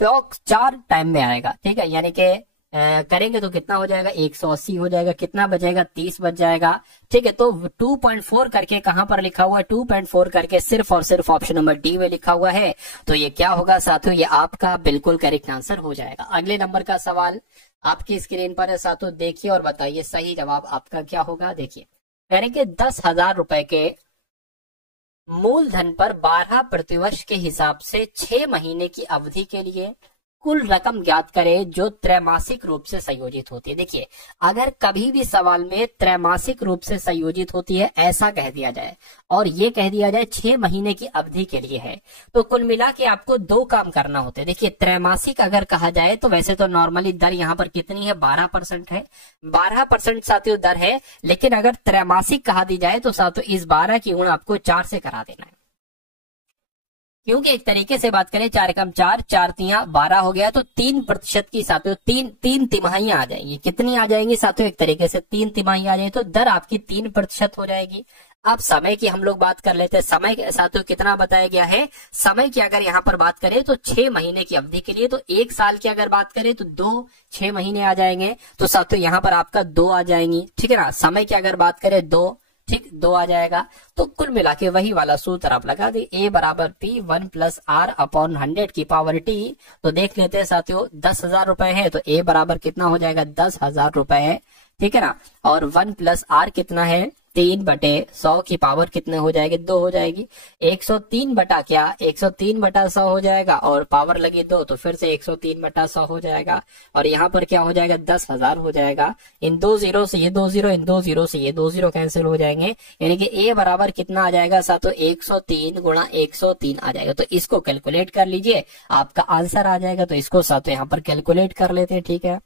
चौक 4 टाइम में आएगा, ठीक है, यानी कि करेंगे तो कितना हो जाएगा, 180 हो जाएगा। कितना बचेगा, 30 बच जाएगा, ठीक है। तो 2.4 करके कहां पर लिखा हुआ है, 2.4 करके सिर्फ और सिर्फ ऑप्शन नंबर डी में लिखा हुआ है। तो ये क्या होगा साथियों, ये आपका बिल्कुल करेक्ट आंसर हो जाएगा। अगले नंबर का सवाल आपकी स्क्रीन पर है साथियों, देखिए और बताइए सही जवाब आपका क्या होगा। देखिए करेंगे 10,000 रुपए के मूलधन पर 12 प्रतिवर्ष के हिसाब से 6 महीने की अवधि के लिए कुल रकम ज्ञात करें जो त्रैमासिक रूप से संयोजित होती है। देखिए अगर कभी भी सवाल में त्रैमासिक रूप से संयोजित होती है ऐसा कह दिया जाए और ये कह दिया जाए 6 महीने की अवधि के लिए है, तो कुल मिला के आपको 2 काम करना होते हैं। देखिए त्रैमासिक अगर कहा जाए तो वैसे तो नॉर्मली दर यहाँ पर कितनी है, 12% है, 12% साथियों दर है। लेकिन अगर त्रैमासिक कहा दी जाए तो साथियों इस 12 की गुणा आपको 4 से करा देना है, क्योंकि एक तरीके से बात करें 4 कम 4, 4 तिया 12 हो गया, तो 3% की साथियों तीन तिमाहियां आ जाएंगी। कितनी आ जाएंगी साथियों, एक तरीके से 3 तिमाहियां आ जाएंगी, तो दर आपकी 3% हो जाएगी। अब समय की हम लोग बात कर लेते हैं। समय साथियों कितना बताया गया है, समय की अगर यहाँ पर बात करें तो 6 महीने की अवधि के लिए, तो 1 साल की अगर बात करें तो 2 6 महीने आ जाएंगे, तो साथियों यहाँ पर आपका 2 आ जाएंगी, ठीक है ना। समय की अगर बात करें 2, ठीक 2 आ जाएगा। तो कुल मिला के वही वाला सूत्र आप लगा दी, a बराबर p 1 प्लस r अपॉन 100 की पावर t। तो देख लेते हैं साथियों 10,000 रुपए है, तो a बराबर कितना हो जाएगा, 10,000 रुपए है, ठीक है ना। और 1 प्लस r कितना है, 3/100 की पावर कितने हो जाएगी, 2 हो जाएगी। 103 बटा क्या, 103 बटा 100 हो जाएगा, और पावर लगी 2 तो फिर से 103 बटा 100 हो जाएगा। और यहाँ पर क्या हो जाएगा, 10,000 हो जाएगा। इन 2 जीरो से ये 2 जीरो, इन 2 जीरो से ये 2 जीरो कैंसिल हो जाएंगे, यानी कि a बराबर कितना आ जाएगा साथियों, 103 गुणा 103 आ जाएगा। तो इसको कैलकुलेट कर लीजिए, आपका आंसर आ जाएगा। तो इसको साथियों यहाँ पर कैलकुलेट कर लेते हैं, ठीक है।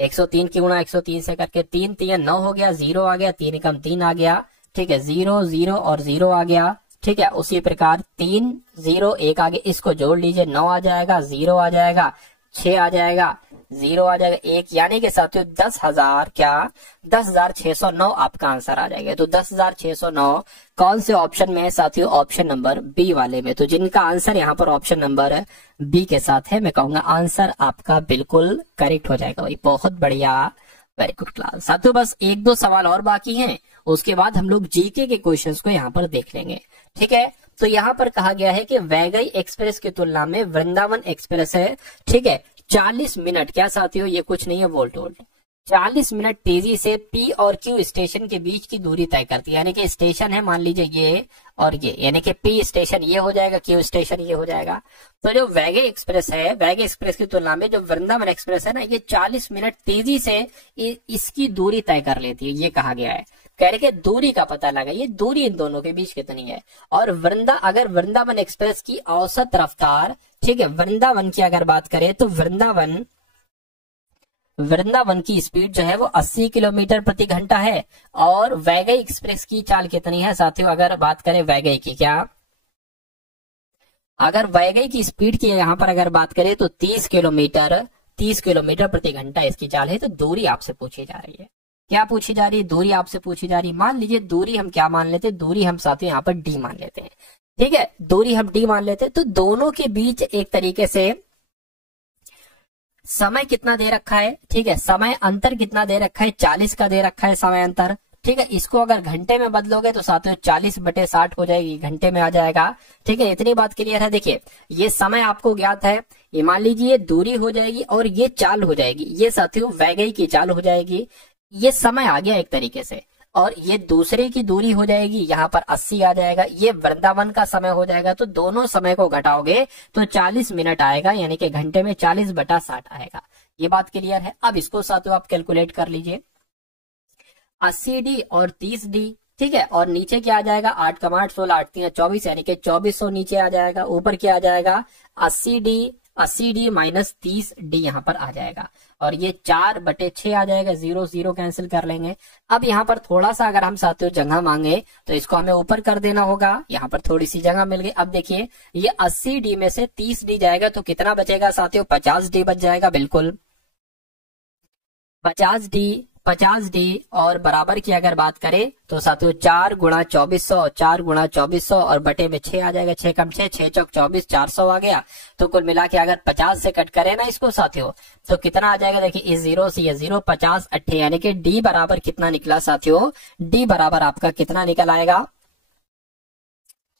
103 की गुणा 103 से करके 3 3 9 हो गया, 0 आ गया, 3 कम 3 आ गया, ठीक है, 0 0 और 0 आ गया, ठीक है। उसी प्रकार 3 0 1 आ गया, इसको जोड़ लीजिए, 9 आ जाएगा, 0 आ जाएगा, 6 आ जाएगा, 0 आ जाएगा, 1, यानी कि साथियों 10,000 क्या, 10,609 आपका आंसर आ जाएगा। तो 10,609 कौन से ऑप्शन में है साथियों, ऑप्शन नंबर बी वाले में। तो जिनका आंसर यहाँ पर ऑप्शन नंबर बी के साथ है, मैं कहूंगा आंसर आपका बिल्कुल करेक्ट हो जाएगा। भाई बहुत बढ़िया, वेरी गुड क्लास। साथियों बस 1-2 सवाल और बाकी हैं, उसके बाद हम लोग जीके के क्वेश्चंस को यहाँ पर देख लेंगे, ठीक है। तो यहाँ पर कहा गया है कि वैगई एक्सप्रेस की तुलना में वृंदावन एक्सप्रेस है, ठीक है, 40 मिनट, क्या साथियों ये कुछ नहीं है, वोल्ट 40 मिनट तेजी से P और Q स्टेशन के बीच की दूरी तय करती है। यानी कि स्टेशन है मान लीजिए ये और ये, यानी कि P स्टेशन ये हो जाएगा, Q स्टेशन ये हो जाएगा। तो जो वैगई एक्सप्रेस है, वैगई एक्सप्रेस की तुलना में जो वृंदावन एक्सप्रेस है ना, ये 40 मिनट तेजी से इसकी दूरी तय कर लेती है, ये कहा गया है। कह रहे कि दूरी का पता लगाइए, दूरी इन दोनों के बीच कितनी है। और अगर वृंदावन एक्सप्रेस की औसत रफ्तार, ठीक है, वृंदावन की अगर बात करें तो वृंदावन की स्पीड जो है वो 80 किलोमीटर प्रति घंटा है। और वैगई एक्सप्रेस की चाल कितनी है साथियों, अगर बात करें वैगई की, क्या अगर वैगई की स्पीड की यहाँ पर अगर बात करें तो 30 किलोमीटर प्रति घंटा इसकी चाल है। तो दूरी आपसे पूछी जा रही है, क्या पूछी जा रही है, दूरी आपसे पूछी जा रही है। मान लीजिए दूरी हम क्या मान लेते हैं, दूरी हम साथियों यहाँ पर डी मान लेते हैं, ठीक है, दूरी हम डी मान लेते हैं। तो दोनों के बीच एक तरीके से समय कितना दे रखा है, ठीक है, समय अंतर कितना दे रखा है, 40 का दे रखा है समय अंतर, ठीक है। इसको अगर घंटे में बदलोगे तो साथियों 40/60 हो जाएगी, घंटे में आ जाएगा, ठीक है। इतनी बात क्लियर है। देखिए ये समय आपको ज्ञात है, ये मान लीजिए दूरी हो जाएगी और ये चाल हो जाएगी, ये साथियों वैगई की चाल हो जाएगी, ये समय आ गया एक तरीके से। और ये दूसरे की दूरी हो जाएगी, यहाँ पर 80 आ जाएगा, ये वृंदावन का समय हो जाएगा। तो दोनों समय को घटाओगे तो 40 मिनट आएगा, यानी कि घंटे में 40/60 आएगा। ये बात क्लियर है। अब इसको साथियों आप कैलकुलेट कर लीजिए, 80D और 30D, ठीक है। और नीचे क्या आ जाएगा, 8 कमा 8 16 8 3 24 यानी कि 2400 नीचे आ जाएगा। ऊपर क्या आ जाएगा, 80D माइनस 30D यहाँ पर आ जाएगा। और ये 4/6 आ जाएगा, 0 0 कैंसिल कर लेंगे। अब यहाँ पर थोड़ा सा अगर हम साथियों जगह मांगे तो इसको हमें ऊपर कर देना होगा। यहाँ पर थोड़ी सी जगह मिल गई। अब देखिए ये 80D में से 30D जाएगा तो कितना बचेगा साथियों, 50D बच जाएगा। बिल्कुल 50D और बराबर की अगर बात करें तो साथियों 4 गुणा 2400 और बटे में 6 आ जाएगा। 6 कम 6 6 चौक 24 400 आ गया। तो कुल मिला के अगर 50 से कट करें ना इसको साथियों तो कितना आ जाएगा, देखिए इस 0 से ये 0 50 8 यानी कि D बराबर कितना निकला साथियों, D बराबर आपका कितना निकल आएगा,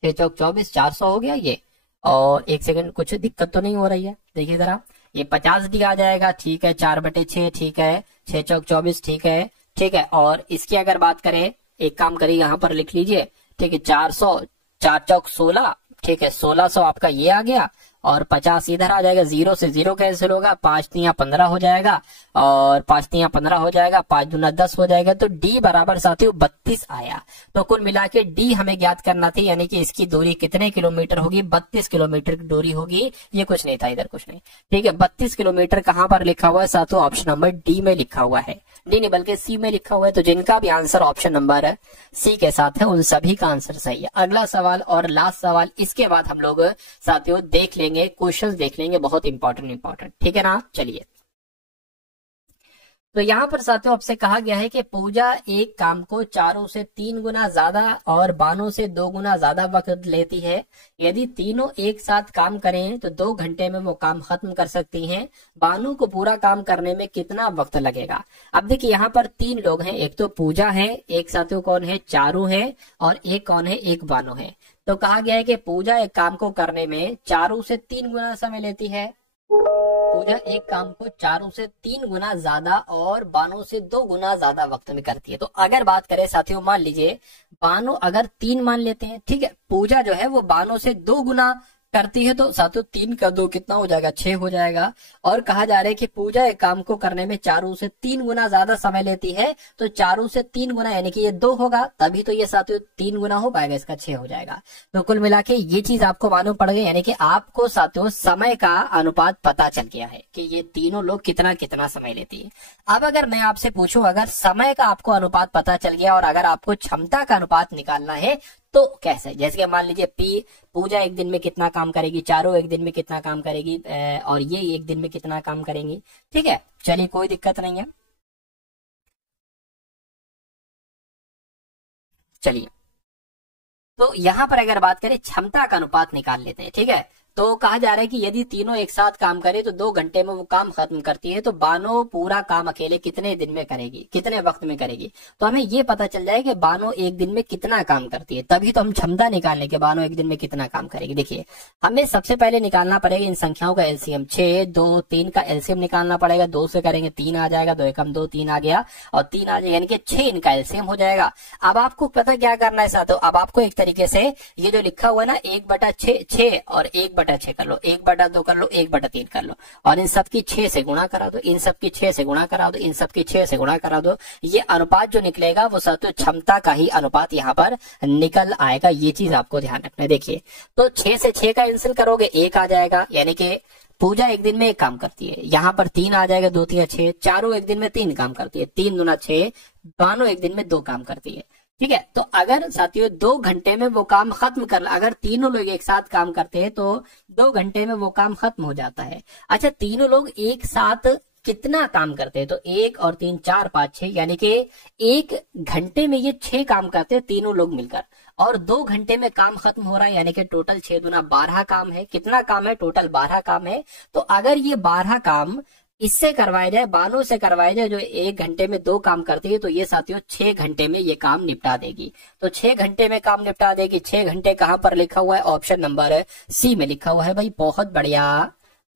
6 चौक 24 400 हो गया ये। और एक सेकंड, कुछ दिक्कत तो नहीं हो रही है, देखिए जरा, ये 50D आ जाएगा। ठीक है, 4/6 ठीक है, 6 चौक 24 ठीक है, ठीक है। और इसकी अगर बात करें, एक काम करिए यहाँ पर लिख लीजिए, ठीक है, 400 4 चौक 16 ठीक है, 1600 आपका ये आ गया। और 50 इधर आ जाएगा, 0 से 0 कैंसिल होगा, 5 3 15 हो जाएगा। और 5 3 15 हो जाएगा, 5 दूना 10 हो जाएगा। तो D बराबर साथियों 32 आया। तो कुल मिला के D हमें ज्ञात करना थी, यानी कि इसकी दूरी कितने किलोमीटर होगी, 32 किलोमीटर की दूरी होगी। ये कुछ नहीं था, इधर कुछ नहीं, ठीक है। 32 किलोमीटर कहां पर लिखा हुआ है साथियों, ऑप्शन नंबर D में लिखा हुआ है। D नहीं बल्कि C में लिखा हुआ है। तो जिनका भी आंसर ऑप्शन नंबर C के साथ है उन सभी का आंसर सही है। अगला सवाल और लास्ट सवाल, इसके बाद हम लोग साथियों देख लेंगे, क्वेश्चंस देख लेंगे, बहुत इंपॉर्टेंट, ठीक है ना। चलिए, तो यहाँ पर साथियों आपसे कहा गया है कि पूजा एक काम को चारों से 3 गुना ज्यादा और बानों से 2 गुना ज्यादा वक्त लेती है। यदि तीनों एक साथ काम करें तो 2 घंटे में वो काम खत्म कर सकती हैं। बानू को पूरा काम करने में कितना वक्त लगेगा। अब देखिए यहाँ पर 3 लोग हैं, एक तो पूजा है, एक साथियों कौन है, चारू है, और एक कौन है, एक बानो है। तो कहा गया है कि पूजा एक काम को करने में चारू से 3 गुना समय लेती है। पूजा एक काम को चारों से 3 गुना ज्यादा और बानों से 2 गुना ज्यादा वक्त में करती है। तो अगर बात करें साथियों, मान लीजिए बानो अगर 3 मान लेते हैं, ठीक है, पूजा जो है वो बानों से 2 गुना करती है, तो साथियों 3 का 2 कितना हो जाएगा, 6 हो जाएगा। और कहा जा रहा है कि पूजा एक काम को करने में चारों से 3 गुना ज्यादा समय लेती है। तो चारों से 3 गुना यानी कि ये 2 होगा, तभी तो ये साथियों 3 गुना हो पाएगा, इसका 6 हो जाएगा। तो कुल मिला के ये चीज आपको मालूम पड़ गई, यानी कि आपको साथियों समय का अनुपात पता चल गया है कि ये तीनों लोग कितना कितना समय लेती है। अब अगर मैं आपसे पूछूं, अगर समय का आपको अनुपात पता चल गया और अगर आपको क्षमता का अनुपात निकालना है तो कैसे, जैसे कि मान लीजिए पूजा एक दिन में कितना काम करेगी, चारों एक दिन में कितना काम करेगी, और ये एक दिन में कितना काम करेंगी, ठीक है। चलिए, कोई दिक्कत नहीं है। चलिए, तो यहां पर अगर बात करें क्षमता का अनुपात निकाल लेते हैं, ठीक है। तो कहा जा रहा है कि यदि तीनों एक साथ काम करे तो 2 घंटे में वो काम खत्म करती है। तो बानो पूरा काम अकेले कितने दिन में करेगी, कितने वक्त में करेगी। तो हमें ये पता चल जाए कि बानो एक दिन में कितना काम करती है, तभी तो हम क्षमता निकालने के बानो एक दिन में कितना काम करेगी। देखिए, हमें सबसे पहले निकालना पड़ेगा इन संख्याओं का एलसीएम। 6 2 3 का एलसीएम निकालना पड़ेगा। 2 से करेंगे 3 आ जाएगा, 2 एकम 2 3 आ गया, और 3 आ जाएगा, यानी कि 6 इनका एलसीएम हो जाएगा। अब आपको पता क्या करना है साथियों, अब आपको एक तरीके से ये जो लिखा हुआ है ना 1/6 और 1/6 कर लो, 1/2 कर लो, 1/3 कर लो, और इन सब की 6 से गुणा करा दो, इन सब की 6 से गुणा करा दो, इन सब की 6 से गुणा करा दो। ये अनुपात जो निकलेगा वो साथियों क्षमता का ही अनुपात यहाँ पर निकल आएगा। ये चीज आपको ध्यान रखना है। देखिए, तो 6 से 6 का कैंसिल करोगे, 1 आ जाएगा, यानी कि पूजा एक दिन में 1 काम करती है। यहाँ पर 3 आ जाएगा, 2 3 6, चारों एक दिन में 3 काम करती है, 3 दूना 6, बानो एक दिन में 2 काम करती है, ठीक है। तो अगर साथियों 2 घंटे में वो काम खत्म कर, अगर तीनों लोग एक साथ काम करते हैं तो 2 घंटे में वो काम खत्म हो जाता है। अच्छा, तीनों लोग एक साथ कितना काम करते हैं, तो 1 और 3 4 5 6, यानी कि 1 घंटे में ये 6 काम करते हैं तीनों लोग मिलकर, और 2 घंटे में काम खत्म हो रहा है, यानी कि टोटल 6 दूना 12 काम है। कितना काम है, टोटल 12 काम है। तो अगर ये 12 काम इससे करवाए जाए, बानों से करवाए जाए, जो 1 घंटे में 2 काम करती है, तो ये साथियों 6 घंटे में ये काम निपटा देगी। तो 6 घंटे में काम निपटा देगी। 6 घंटे कहां पर लिखा हुआ है, ऑप्शन नंबर सी में लिखा हुआ है भाई। बहुत बढ़िया,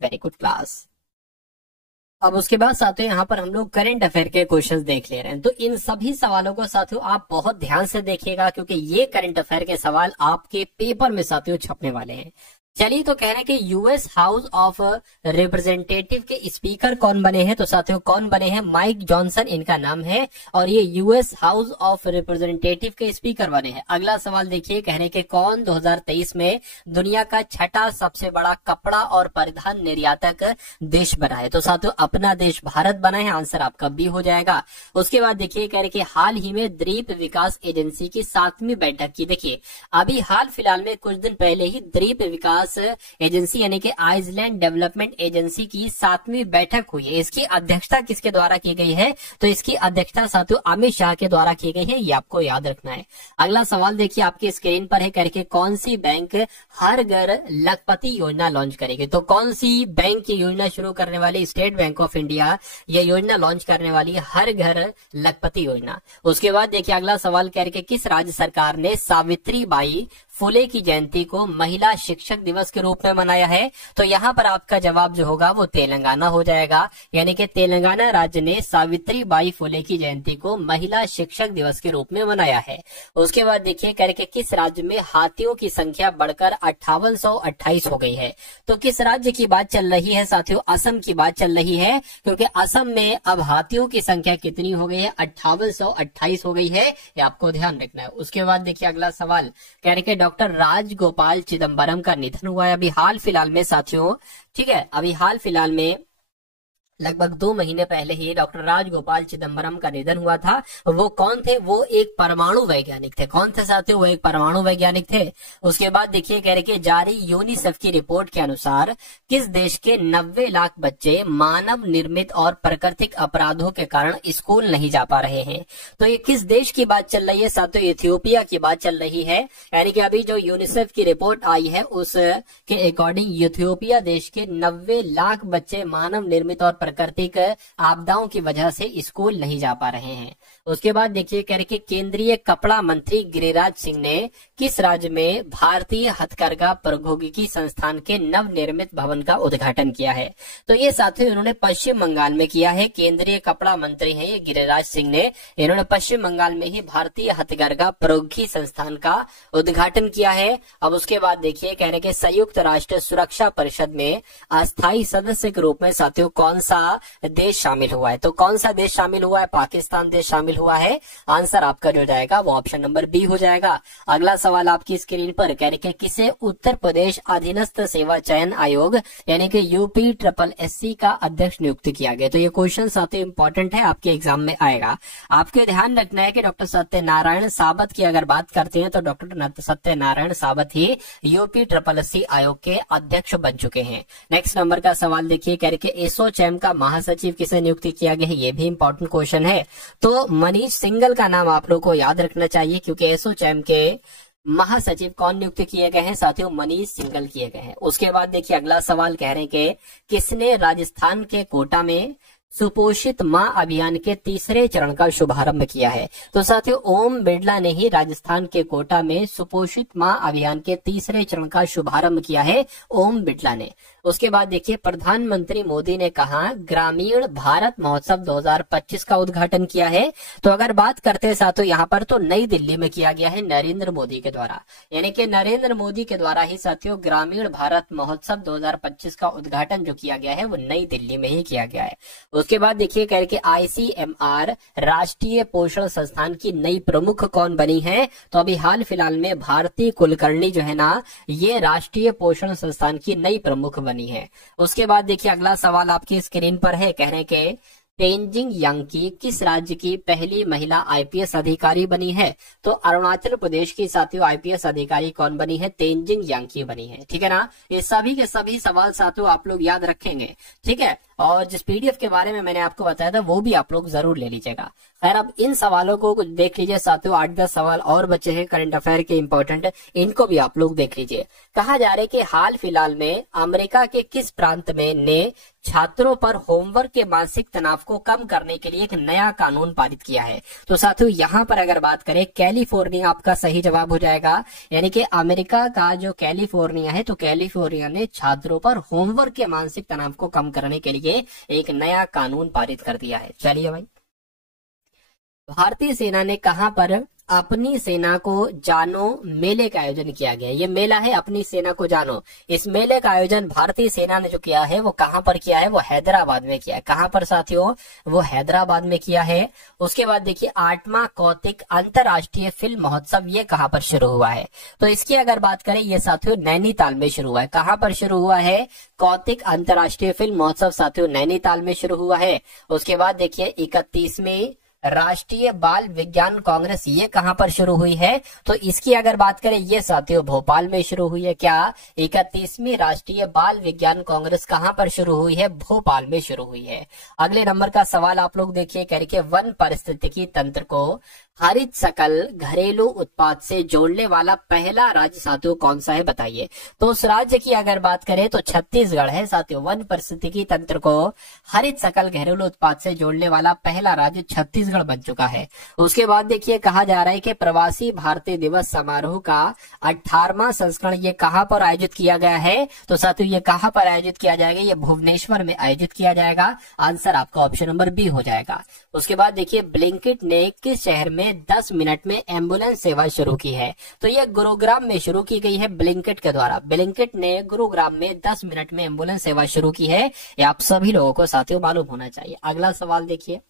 वेरी गुड क्लास। अब उसके बाद साथियों यहाँ पर हम लोग करंट अफेयर के क्वेश्चंस देख ले रहे हैं। तो इन सभी सवालों को साथियों आप बहुत ध्यान से देखिएगा, क्योंकि ये करंट अफेयर के सवाल आपके पेपर में साथियों छपने वाले हैं। चलिए, तो कह रहे हैं कि यूएस हाउस ऑफ रिप्रेजेंटेटिव के स्पीकर कौन बने हैं? तो साथियों कौन बने हैं? माइक जॉनसन इनका नाम है और ये यूएस हाउस ऑफ रिप्रेजेंटेटिव के स्पीकर बने हैं। अगला सवाल देखिए, कह रहे हैं कि कौन 2023 में दुनिया का छठा सबसे बड़ा कपड़ा और परिधान निर्यातक देश बना है? तो साथियों अपना देश भारत बना है, आंसर आपका बी हो जाएगा। उसके बाद देखिए, कह रहे हैं कि हाल ही में द्वीप विकास एजेंसी की 7वीं बैठक की, देखिए अभी हाल फिलहाल में कुछ दिन पहले ही द्वीप विकास एजेंसी यानी कि आइसलैंड डेवलपमेंट एजेंसी की 7वीं बैठक हुई है। इसकी अध्यक्षता किसके द्वारा की गई है? तो इसकी अध्यक्षता साथियों अमित शाह के द्वारा की गई है, ये आपको याद रखना है। अगला सवाल देखिए आपकी स्क्रीन पर है, करके कौन सी बैंक हर घर लखपति योजना लॉन्च करेगी? तो कौन सी बैंक ये योजना शुरू करने वाली? स्टेट बैंक ऑफ इंडिया ये योजना लॉन्च करने वाली है, हर घर लखपति योजना। उसके बाद देखिए अगला सवाल, करके किस राज्य सरकार ने सावित्री बाई फुले की जयंती को महिला शिक्षक दिवस के रूप में मनाया है? तो यहाँ पर आपका जवाब जो होगा वो तेलंगाना हो जाएगा, यानी कि तेलंगाना राज्य ने सावित्री बाई फुले की जयंती को महिला शिक्षक दिवस के रूप में मनाया है। उसके बाद देखिए, करके किस राज्य में हाथियों की संख्या बढ़कर 5828 हो गई है? तो किस राज्य की बात चल रही है साथियों? असम की बात चल रही है, क्योंकि असम में अब हाथियों की संख्या कितनी हो गई है? 5828 हो गई है, ये आपको ध्यान रखना है। उसके बाद देखिए अगला सवाल, कह रहे डॉक्टर राजगोपाल चिदम्बरम का निधन हुआ है अभी हाल फिलहाल में साथियों, ठीक है, अभी हाल फिलहाल में लगभग 2 महीने पहले ही डॉक्टर राजगोपाल चिदम्बरम का निधन हुआ था। वो कौन थे? वो एक परमाणु वैज्ञानिक थे। कौन थे साथियों? वो एक परमाणु वैज्ञानिक थे। उसके बाद देखिए, कह रहे कि जारी यूनिसेफ की रिपोर्ट के अनुसार किस देश के 90 लाख बच्चे मानव निर्मित और प्राकृतिक अपराधों के कारण स्कूल नहीं जा पा रहे हैं? तो ये किस देश की बात चल रही है साथियों? इथियोपिया की बात चल रही है। यानी कि अभी जो यूनिसेफ की रिपोर्ट आई है उसके अकॉर्डिंग इथियोपिया देश के 90 लाख बच्चे मानव निर्मित और प्राकृतिक आपदाओं की वजह से स्कूल नहीं जा पा रहे हैं। उसके बाद देखिए, कह रहे कि केंद्रीय कपड़ा मंत्री गिरिराज सिंह ने किस राज्य में भारतीय हथकरघा प्रौद्योगिकी संस्थान के नवनिर्मित भवन का उद्घाटन किया है? तो ये साथियों इन्होंने पश्चिम बंगाल में किया है। केंद्रीय कपड़ा मंत्री हैं ये गिरिराज सिंह ने, इन्होंने पश्चिम बंगाल में ही भारतीय हथकरघा प्रौद्योगिकी संस्थान का उद्घाटन किया है। अब उसके बाद देखिए, कह रहे कि संयुक्त राष्ट्र सुरक्षा परिषद में अस्थायी सदस्य के रूप में साथियों कौन सा देश शामिल हुआ है? तो कौन सा देश शामिल हुआ है? पाकिस्तान देश शामिल हुआ है। आंसर आपका जो जाएगा वो ऑप्शन नंबर बी हो जाएगा। अगला सवाल आपकी स्क्रीन पर, कह रहे कि किसे उत्तर प्रदेश अधीनस्थ सेवा चयन आयोग यानी कि UPSSC का अध्यक्ष नियुक्त किया गया? तो ये क्वेश्चन साथियों इंपॉर्टेंट है, आपके एग्जाम में आएगा। आपके ध्यान रखना है कि डॉक्टर सत्यनारायण साबत की अगर बात करते हैं तो डॉक्टर सत्यनारायण साबत ही UPSSC आयोग के अध्यक्ष बन चुके हैं। नेक्स्ट नंबर का सवाल देखिए, कह रहे कि एसोचैम का महासचिव किसे नियुक्त किया गया है? ये भी इंपॉर्टेंट क्वेश्चन है। तो मनीष सिंघल का नाम आप लोग को याद रखना चाहिए, क्योंकि एसोचैम के महासचिव कौन नियुक्त किए गए हैं साथियों? मनीष सिंघल किए गए हैं। उसके बाद देखिए अगला सवाल, कह रहे हैं कि किसने राजस्थान के कोटा में सुपोषित माँ अभियान के तीसरे चरण का शुभारंभ किया है? तो साथियों ओम बिड़ला ने ही राजस्थान के कोटा में सुपोषित माँ अभियान के तीसरे चरण का शुभारंभ किया है, ओम बिड़ला ने। उसके बाद देखिए, प्रधानमंत्री मोदी ने कहा ग्रामीण भारत महोत्सव 2025 का उद्घाटन किया है? तो अगर बात करते हैं साथियों यहाँ पर, तो नई दिल्ली में किया गया है नरेंद्र मोदी के द्वारा, यानी कि नरेंद्र मोदी के द्वारा ही साथियों ग्रामीण भारत महोत्सव 2025 का उद्घाटन जो किया गया है वो नई दिल्ली में ही किया गया है। उसके बाद देखिए, कह रहे कि ICMR राष्ट्रीय पोषण संस्थान की नई प्रमुख कौन बनी है? तो अभी हाल फिलहाल में भारती कुलकर्णी जो है ना, ये राष्ट्रीय पोषण संस्थान की नई प्रमुख बनी है। उसके बाद देखिए अगला सवाल आपकी स्क्रीन पर है, कह रहे हैं कि तेंजिंग यांकी किस राज्य की पहली महिला IPS अधिकारी बनी है? तो अरुणाचल प्रदेश की साथियों IPS अधिकारी कौन बनी है? तेंजिंग यांकी बनी है, ठीक है ना। ये सभी के सभी सवाल साथियों आप लोग याद रखेंगे, ठीक है। और जिस PDF के बारे में मैंने आपको बताया था वो भी आप लोग जरूर ले लीजिएगा। खैर अब इन सवालों को देख लीजिए साथियों, 8-10 सवाल और बचे हैं करंट अफेयर के इंपॉर्टेंट, इनको भी आप लोग देख लीजिए। कहा जा रहा है कि हाल फिलहाल में अमेरिका के किस प्रांत में ने छात्रों पर होमवर्क के मानसिक तनाव को कम करने के लिए एक नया कानून पारित किया है? तो साथियों यहाँ पर अगर बात करें कैलिफोर्निया आपका सही जवाब हो जाएगा, यानी कि अमेरिका का जो कैलिफोर्निया है, तो कैलिफोर्निया ने छात्रों पर होमवर्क के मानसिक तनाव को कम करने के लिए एक नया कानून पारित कर दिया है। चलिए भाई, भारतीय सेना ने कहां पर अपनी सेना को जानो मेले का आयोजन किया गया। ये मेला है अपनी सेना को जानो। इस मेले का आयोजन भारतीय सेना ने जो किया है वो कहां पर किया है? वो हैदराबाद में किया है। कहां पर साथियों? वो हैदराबाद में किया है। उसके बाद देखिए 8वां कौतिक अंतर्राष्ट्रीय फिल्म महोत्सव ये कहां पर शुरू हुआ है? तो इसकी अगर बात करें ये साथियों नैनीताल में शुरू हुआ है। कहां पर शुरू हुआ है? कौतिक अंतर्राष्ट्रीय फिल्म महोत्सव साथियों नैनीताल में शुरू हुआ है। उसके बाद देखिए 31वीं राष्ट्रीय बाल विज्ञान कांग्रेस ये कहां पर शुरू हुई है? तो इसकी अगर बात करें ये साथियों भोपाल में शुरू हुई है। क्या? 31वीं राष्ट्रीय बाल विज्ञान कांग्रेस कहां पर शुरू हुई है? भोपाल में शुरू हुई है। अगले नंबर का सवाल आप लोग देखिए, कह रहे वन पारिस्थितिकी तंत्र को हरित सकल घरेलू उत्पाद से जोड़ने वाला पहला राज्य साथियों कौन सा है? बताइए। तो उस राज्य की अगर बात करें तो छत्तीसगढ़ है साथियों। वन पारिस्थितिकी तंत्र को हरित सकल घरेलू उत्पाद से जोड़ने वाला पहला राज्य छत्तीसगढ़ बन चुका है। उसके बाद देखिए कहा जा रहा है कि प्रवासी भारतीय दिवस समारोह का 18वां संस्करण ये कहां पर आयोजित किया गया है? तो साथियों ये कहां पर आयोजित किया जाएगा? ये भुवनेश्वर में आयोजित किया जाएगा। आंसर आपका ऑप्शन नंबर बी हो जाएगा। उसके बाद देखिए ब्लिंकिट ने किस शहर में 10 मिनट में एम्बुलेंस सेवा शुरू की है? तो ये गुरुग्राम में शुरू की गई है ब्लिंकिट के द्वारा। ब्लिंकिट ने गुरुग्राम में 10 मिनट में एम्बुलेंस सेवा शुरू की है। ये आप सभी लोगों को साथियों मालूम होना चाहिए। अगला सवाल देखिए,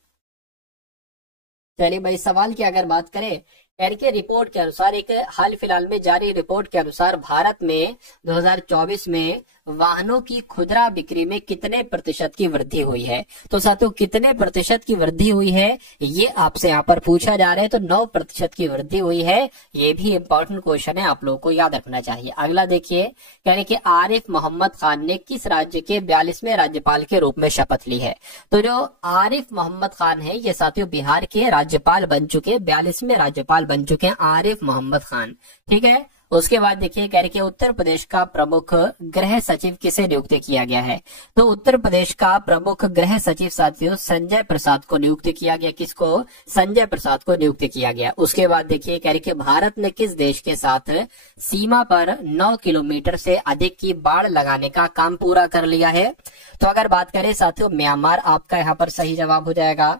चलिए भाई सवाल की अगर बात करें के रिपोर्ट के अनुसार, एक हाल फिलहाल में जारी रिपोर्ट के अनुसार भारत में 2024 में वाहनों की खुदरा बिक्री में कितने प्रतिशत की वृद्धि हुई है? तो साथियों कितने प्रतिशत की वृद्धि हुई है ये आपसे यहाँ पर पूछा जा रहा है। तो 9% की वृद्धि हुई है। ये भी इंपॉर्टेंट क्वेश्चन है, आप लोगों को याद रखना चाहिए। अगला देखिए, कह रहे कि आरिफ मोहम्मद खान ने किस राज्य के 42वें राज्यपाल के रूप में शपथ ली है? तो जो आरिफ मोहम्मद खान है ये साथियों बिहार के राज्यपाल बन चुके, 42वें राज्यपाल बन चुके हैं आरिफ मोहम्मद खान। ठीक है। उसके बाद देखिए कह रहे कि उत्तर प्रदेश का प्रमुख गृह सचिव किसे नियुक्त किया गया है? तो उत्तर प्रदेश का प्रमुख गृह सचिव साथियों संजय प्रसाद को नियुक्त किया गया। किसको? संजय प्रसाद को नियुक्त किया गया। उसके बाद देखिए कह रहे कि भारत ने किस देश के साथ सीमा पर 9 किलोमीटर से अधिक की बाड़ लगाने का काम पूरा कर लिया है? तो अगर बात करें साथियों म्यांमार आपका यहाँ पर सही जवाब हो जाएगा।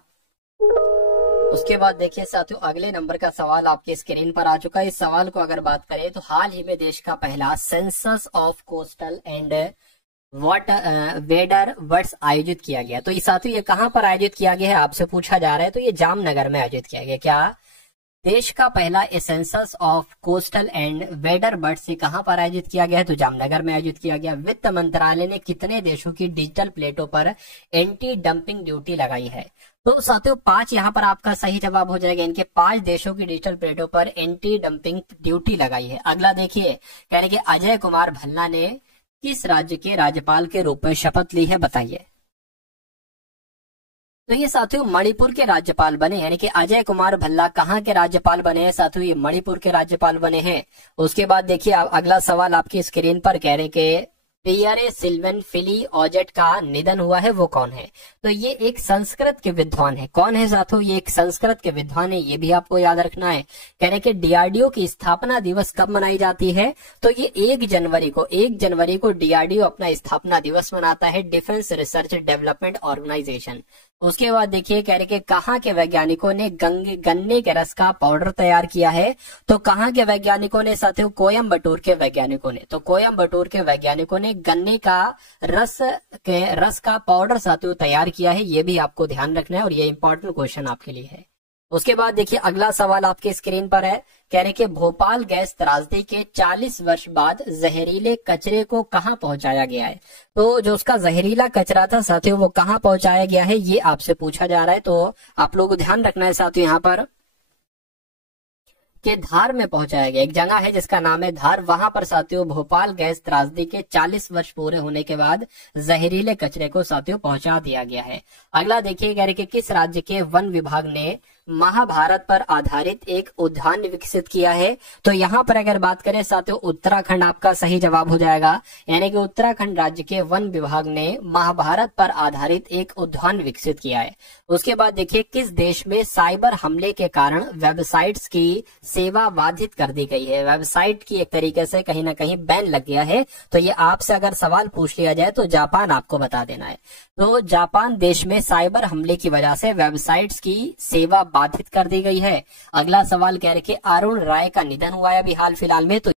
उसके बाद देखिए साथियों अगले नंबर का सवाल आपके स्क्रीन पर आ चुका है। इस सवाल को अगर बात करें तो हाल ही में देश का पहला census of coastal and weather birds आयोजित किया गया। तो ये साथियों ये कहां पर आयोजित किया गया है आपसे पूछा जा रहा है। तो ये जामनगर में आयोजित किया गया। क्या? देश का पहला census of coastal and weather birds से कहां पर आयोजित किया गया है? तो जामनगर में आयोजित किया गया। वित्त मंत्रालय ने कितने देशों की डिजिटल प्लेटों पर एंटी डंपिंग ड्यूटी लगाई है? तो साथियों 5 यहाँ पर आपका सही जवाब हो जाएगा। इनके 5 देशों की डिजिटल प्लेटों पर एंटी डंपिंग ड्यूटी लगाई है। अगला देखिए कह रहे कि अजय कुमार भल्ला ने किस राज्य के राज्यपाल के रूप में शपथ ली है? बताइए। तो ये साथियों मणिपुर के राज्यपाल बने, यानी कि अजय कुमार भल्ला कहाँ के राज्यपाल बने हैं साथियों? ये मणिपुर के राज्यपाल बने हैं। उसके बाद देखिए अगला सवाल आपकी स्क्रीन पर कह रहे कि पियरे सिल्वन फिली ऑजेट का निधन हुआ है, वो कौन है? तो ये एक संस्कृत के विद्वान है। कौन है साथियों? ये एक संस्कृत के विद्वान है, ये भी आपको याद रखना है। कह रहे कि डीआरडीओ की स्थापना दिवस कब मनाई जाती है? तो ये 1 जनवरी को डीआरडीओ अपना स्थापना दिवस मनाता है, डिफेंस रिसर्च डेवलपमेंट ऑर्गेनाइजेशन। उसके बाद देखिए कह रहे कि कहाँ के वैज्ञानिकों ने गन्ने के रस का पाउडर तैयार किया है? तो कहाँ के वैज्ञानिकों ने साथियों? कोयम्बटूर के वैज्ञानिकों ने। तो कोयम्बटूर के वैज्ञानिकों ने गन्ने का रस का पाउडर साथियों तैयार किया है। ये भी आपको ध्यान रखना है और ये इंपॉर्टेंट क्वेश्चन आपके लिए है। उसके बाद देखिए अगला सवाल आपके स्क्रीन पर है, कह रहे कि भोपाल गैस त्रासदी के 40 वर्ष बाद जहरीले कचरे को कहां पहुंचाया गया है? तो जो उसका जहरीला कचरा था साथियों वो कहां पहुंचाया गया है ये आपसे पूछा जा रहा है। तो आप लोगों को ध्यान रखना है साथियों यहाँ पर के धार में पहुंचाया गया। एक जगह है जिसका नाम है धार, वहां पर साथियों भोपाल गैस त्रासदी के 40 वर्ष पूरे होने के बाद जहरीले कचरे को साथियों पहुंचा दिया गया है। अगला देखिए कह रहे कि किस राज्य के वन विभाग ने महाभारत पर आधारित एक उद्यान विकसित किया है? तो यहाँ पर अगर बात करें साथियों उत्तराखंड आपका सही जवाब हो जाएगा। यानी कि उत्तराखंड राज्य के वन विभाग ने महाभारत पर आधारित एक उद्यान विकसित किया है। उसके बाद देखिए किस देश में साइबर हमले के कारण वेबसाइट्स की सेवा बाधित कर दी गई है? वेबसाइट की एक तरीके से कहीं ना कहीं बैन लग गया है। तो ये आपसे अगर सवाल पूछ लिया जाए तो जापान आपको बता देना है। तो जापान देश में साइबर हमले की वजह से वेबसाइट्स की सेवा बाधित कर दी गई है। अगला सवाल कह रहे कि अरुण राय का निधन हुआ है अभी हाल फिलहाल में, तो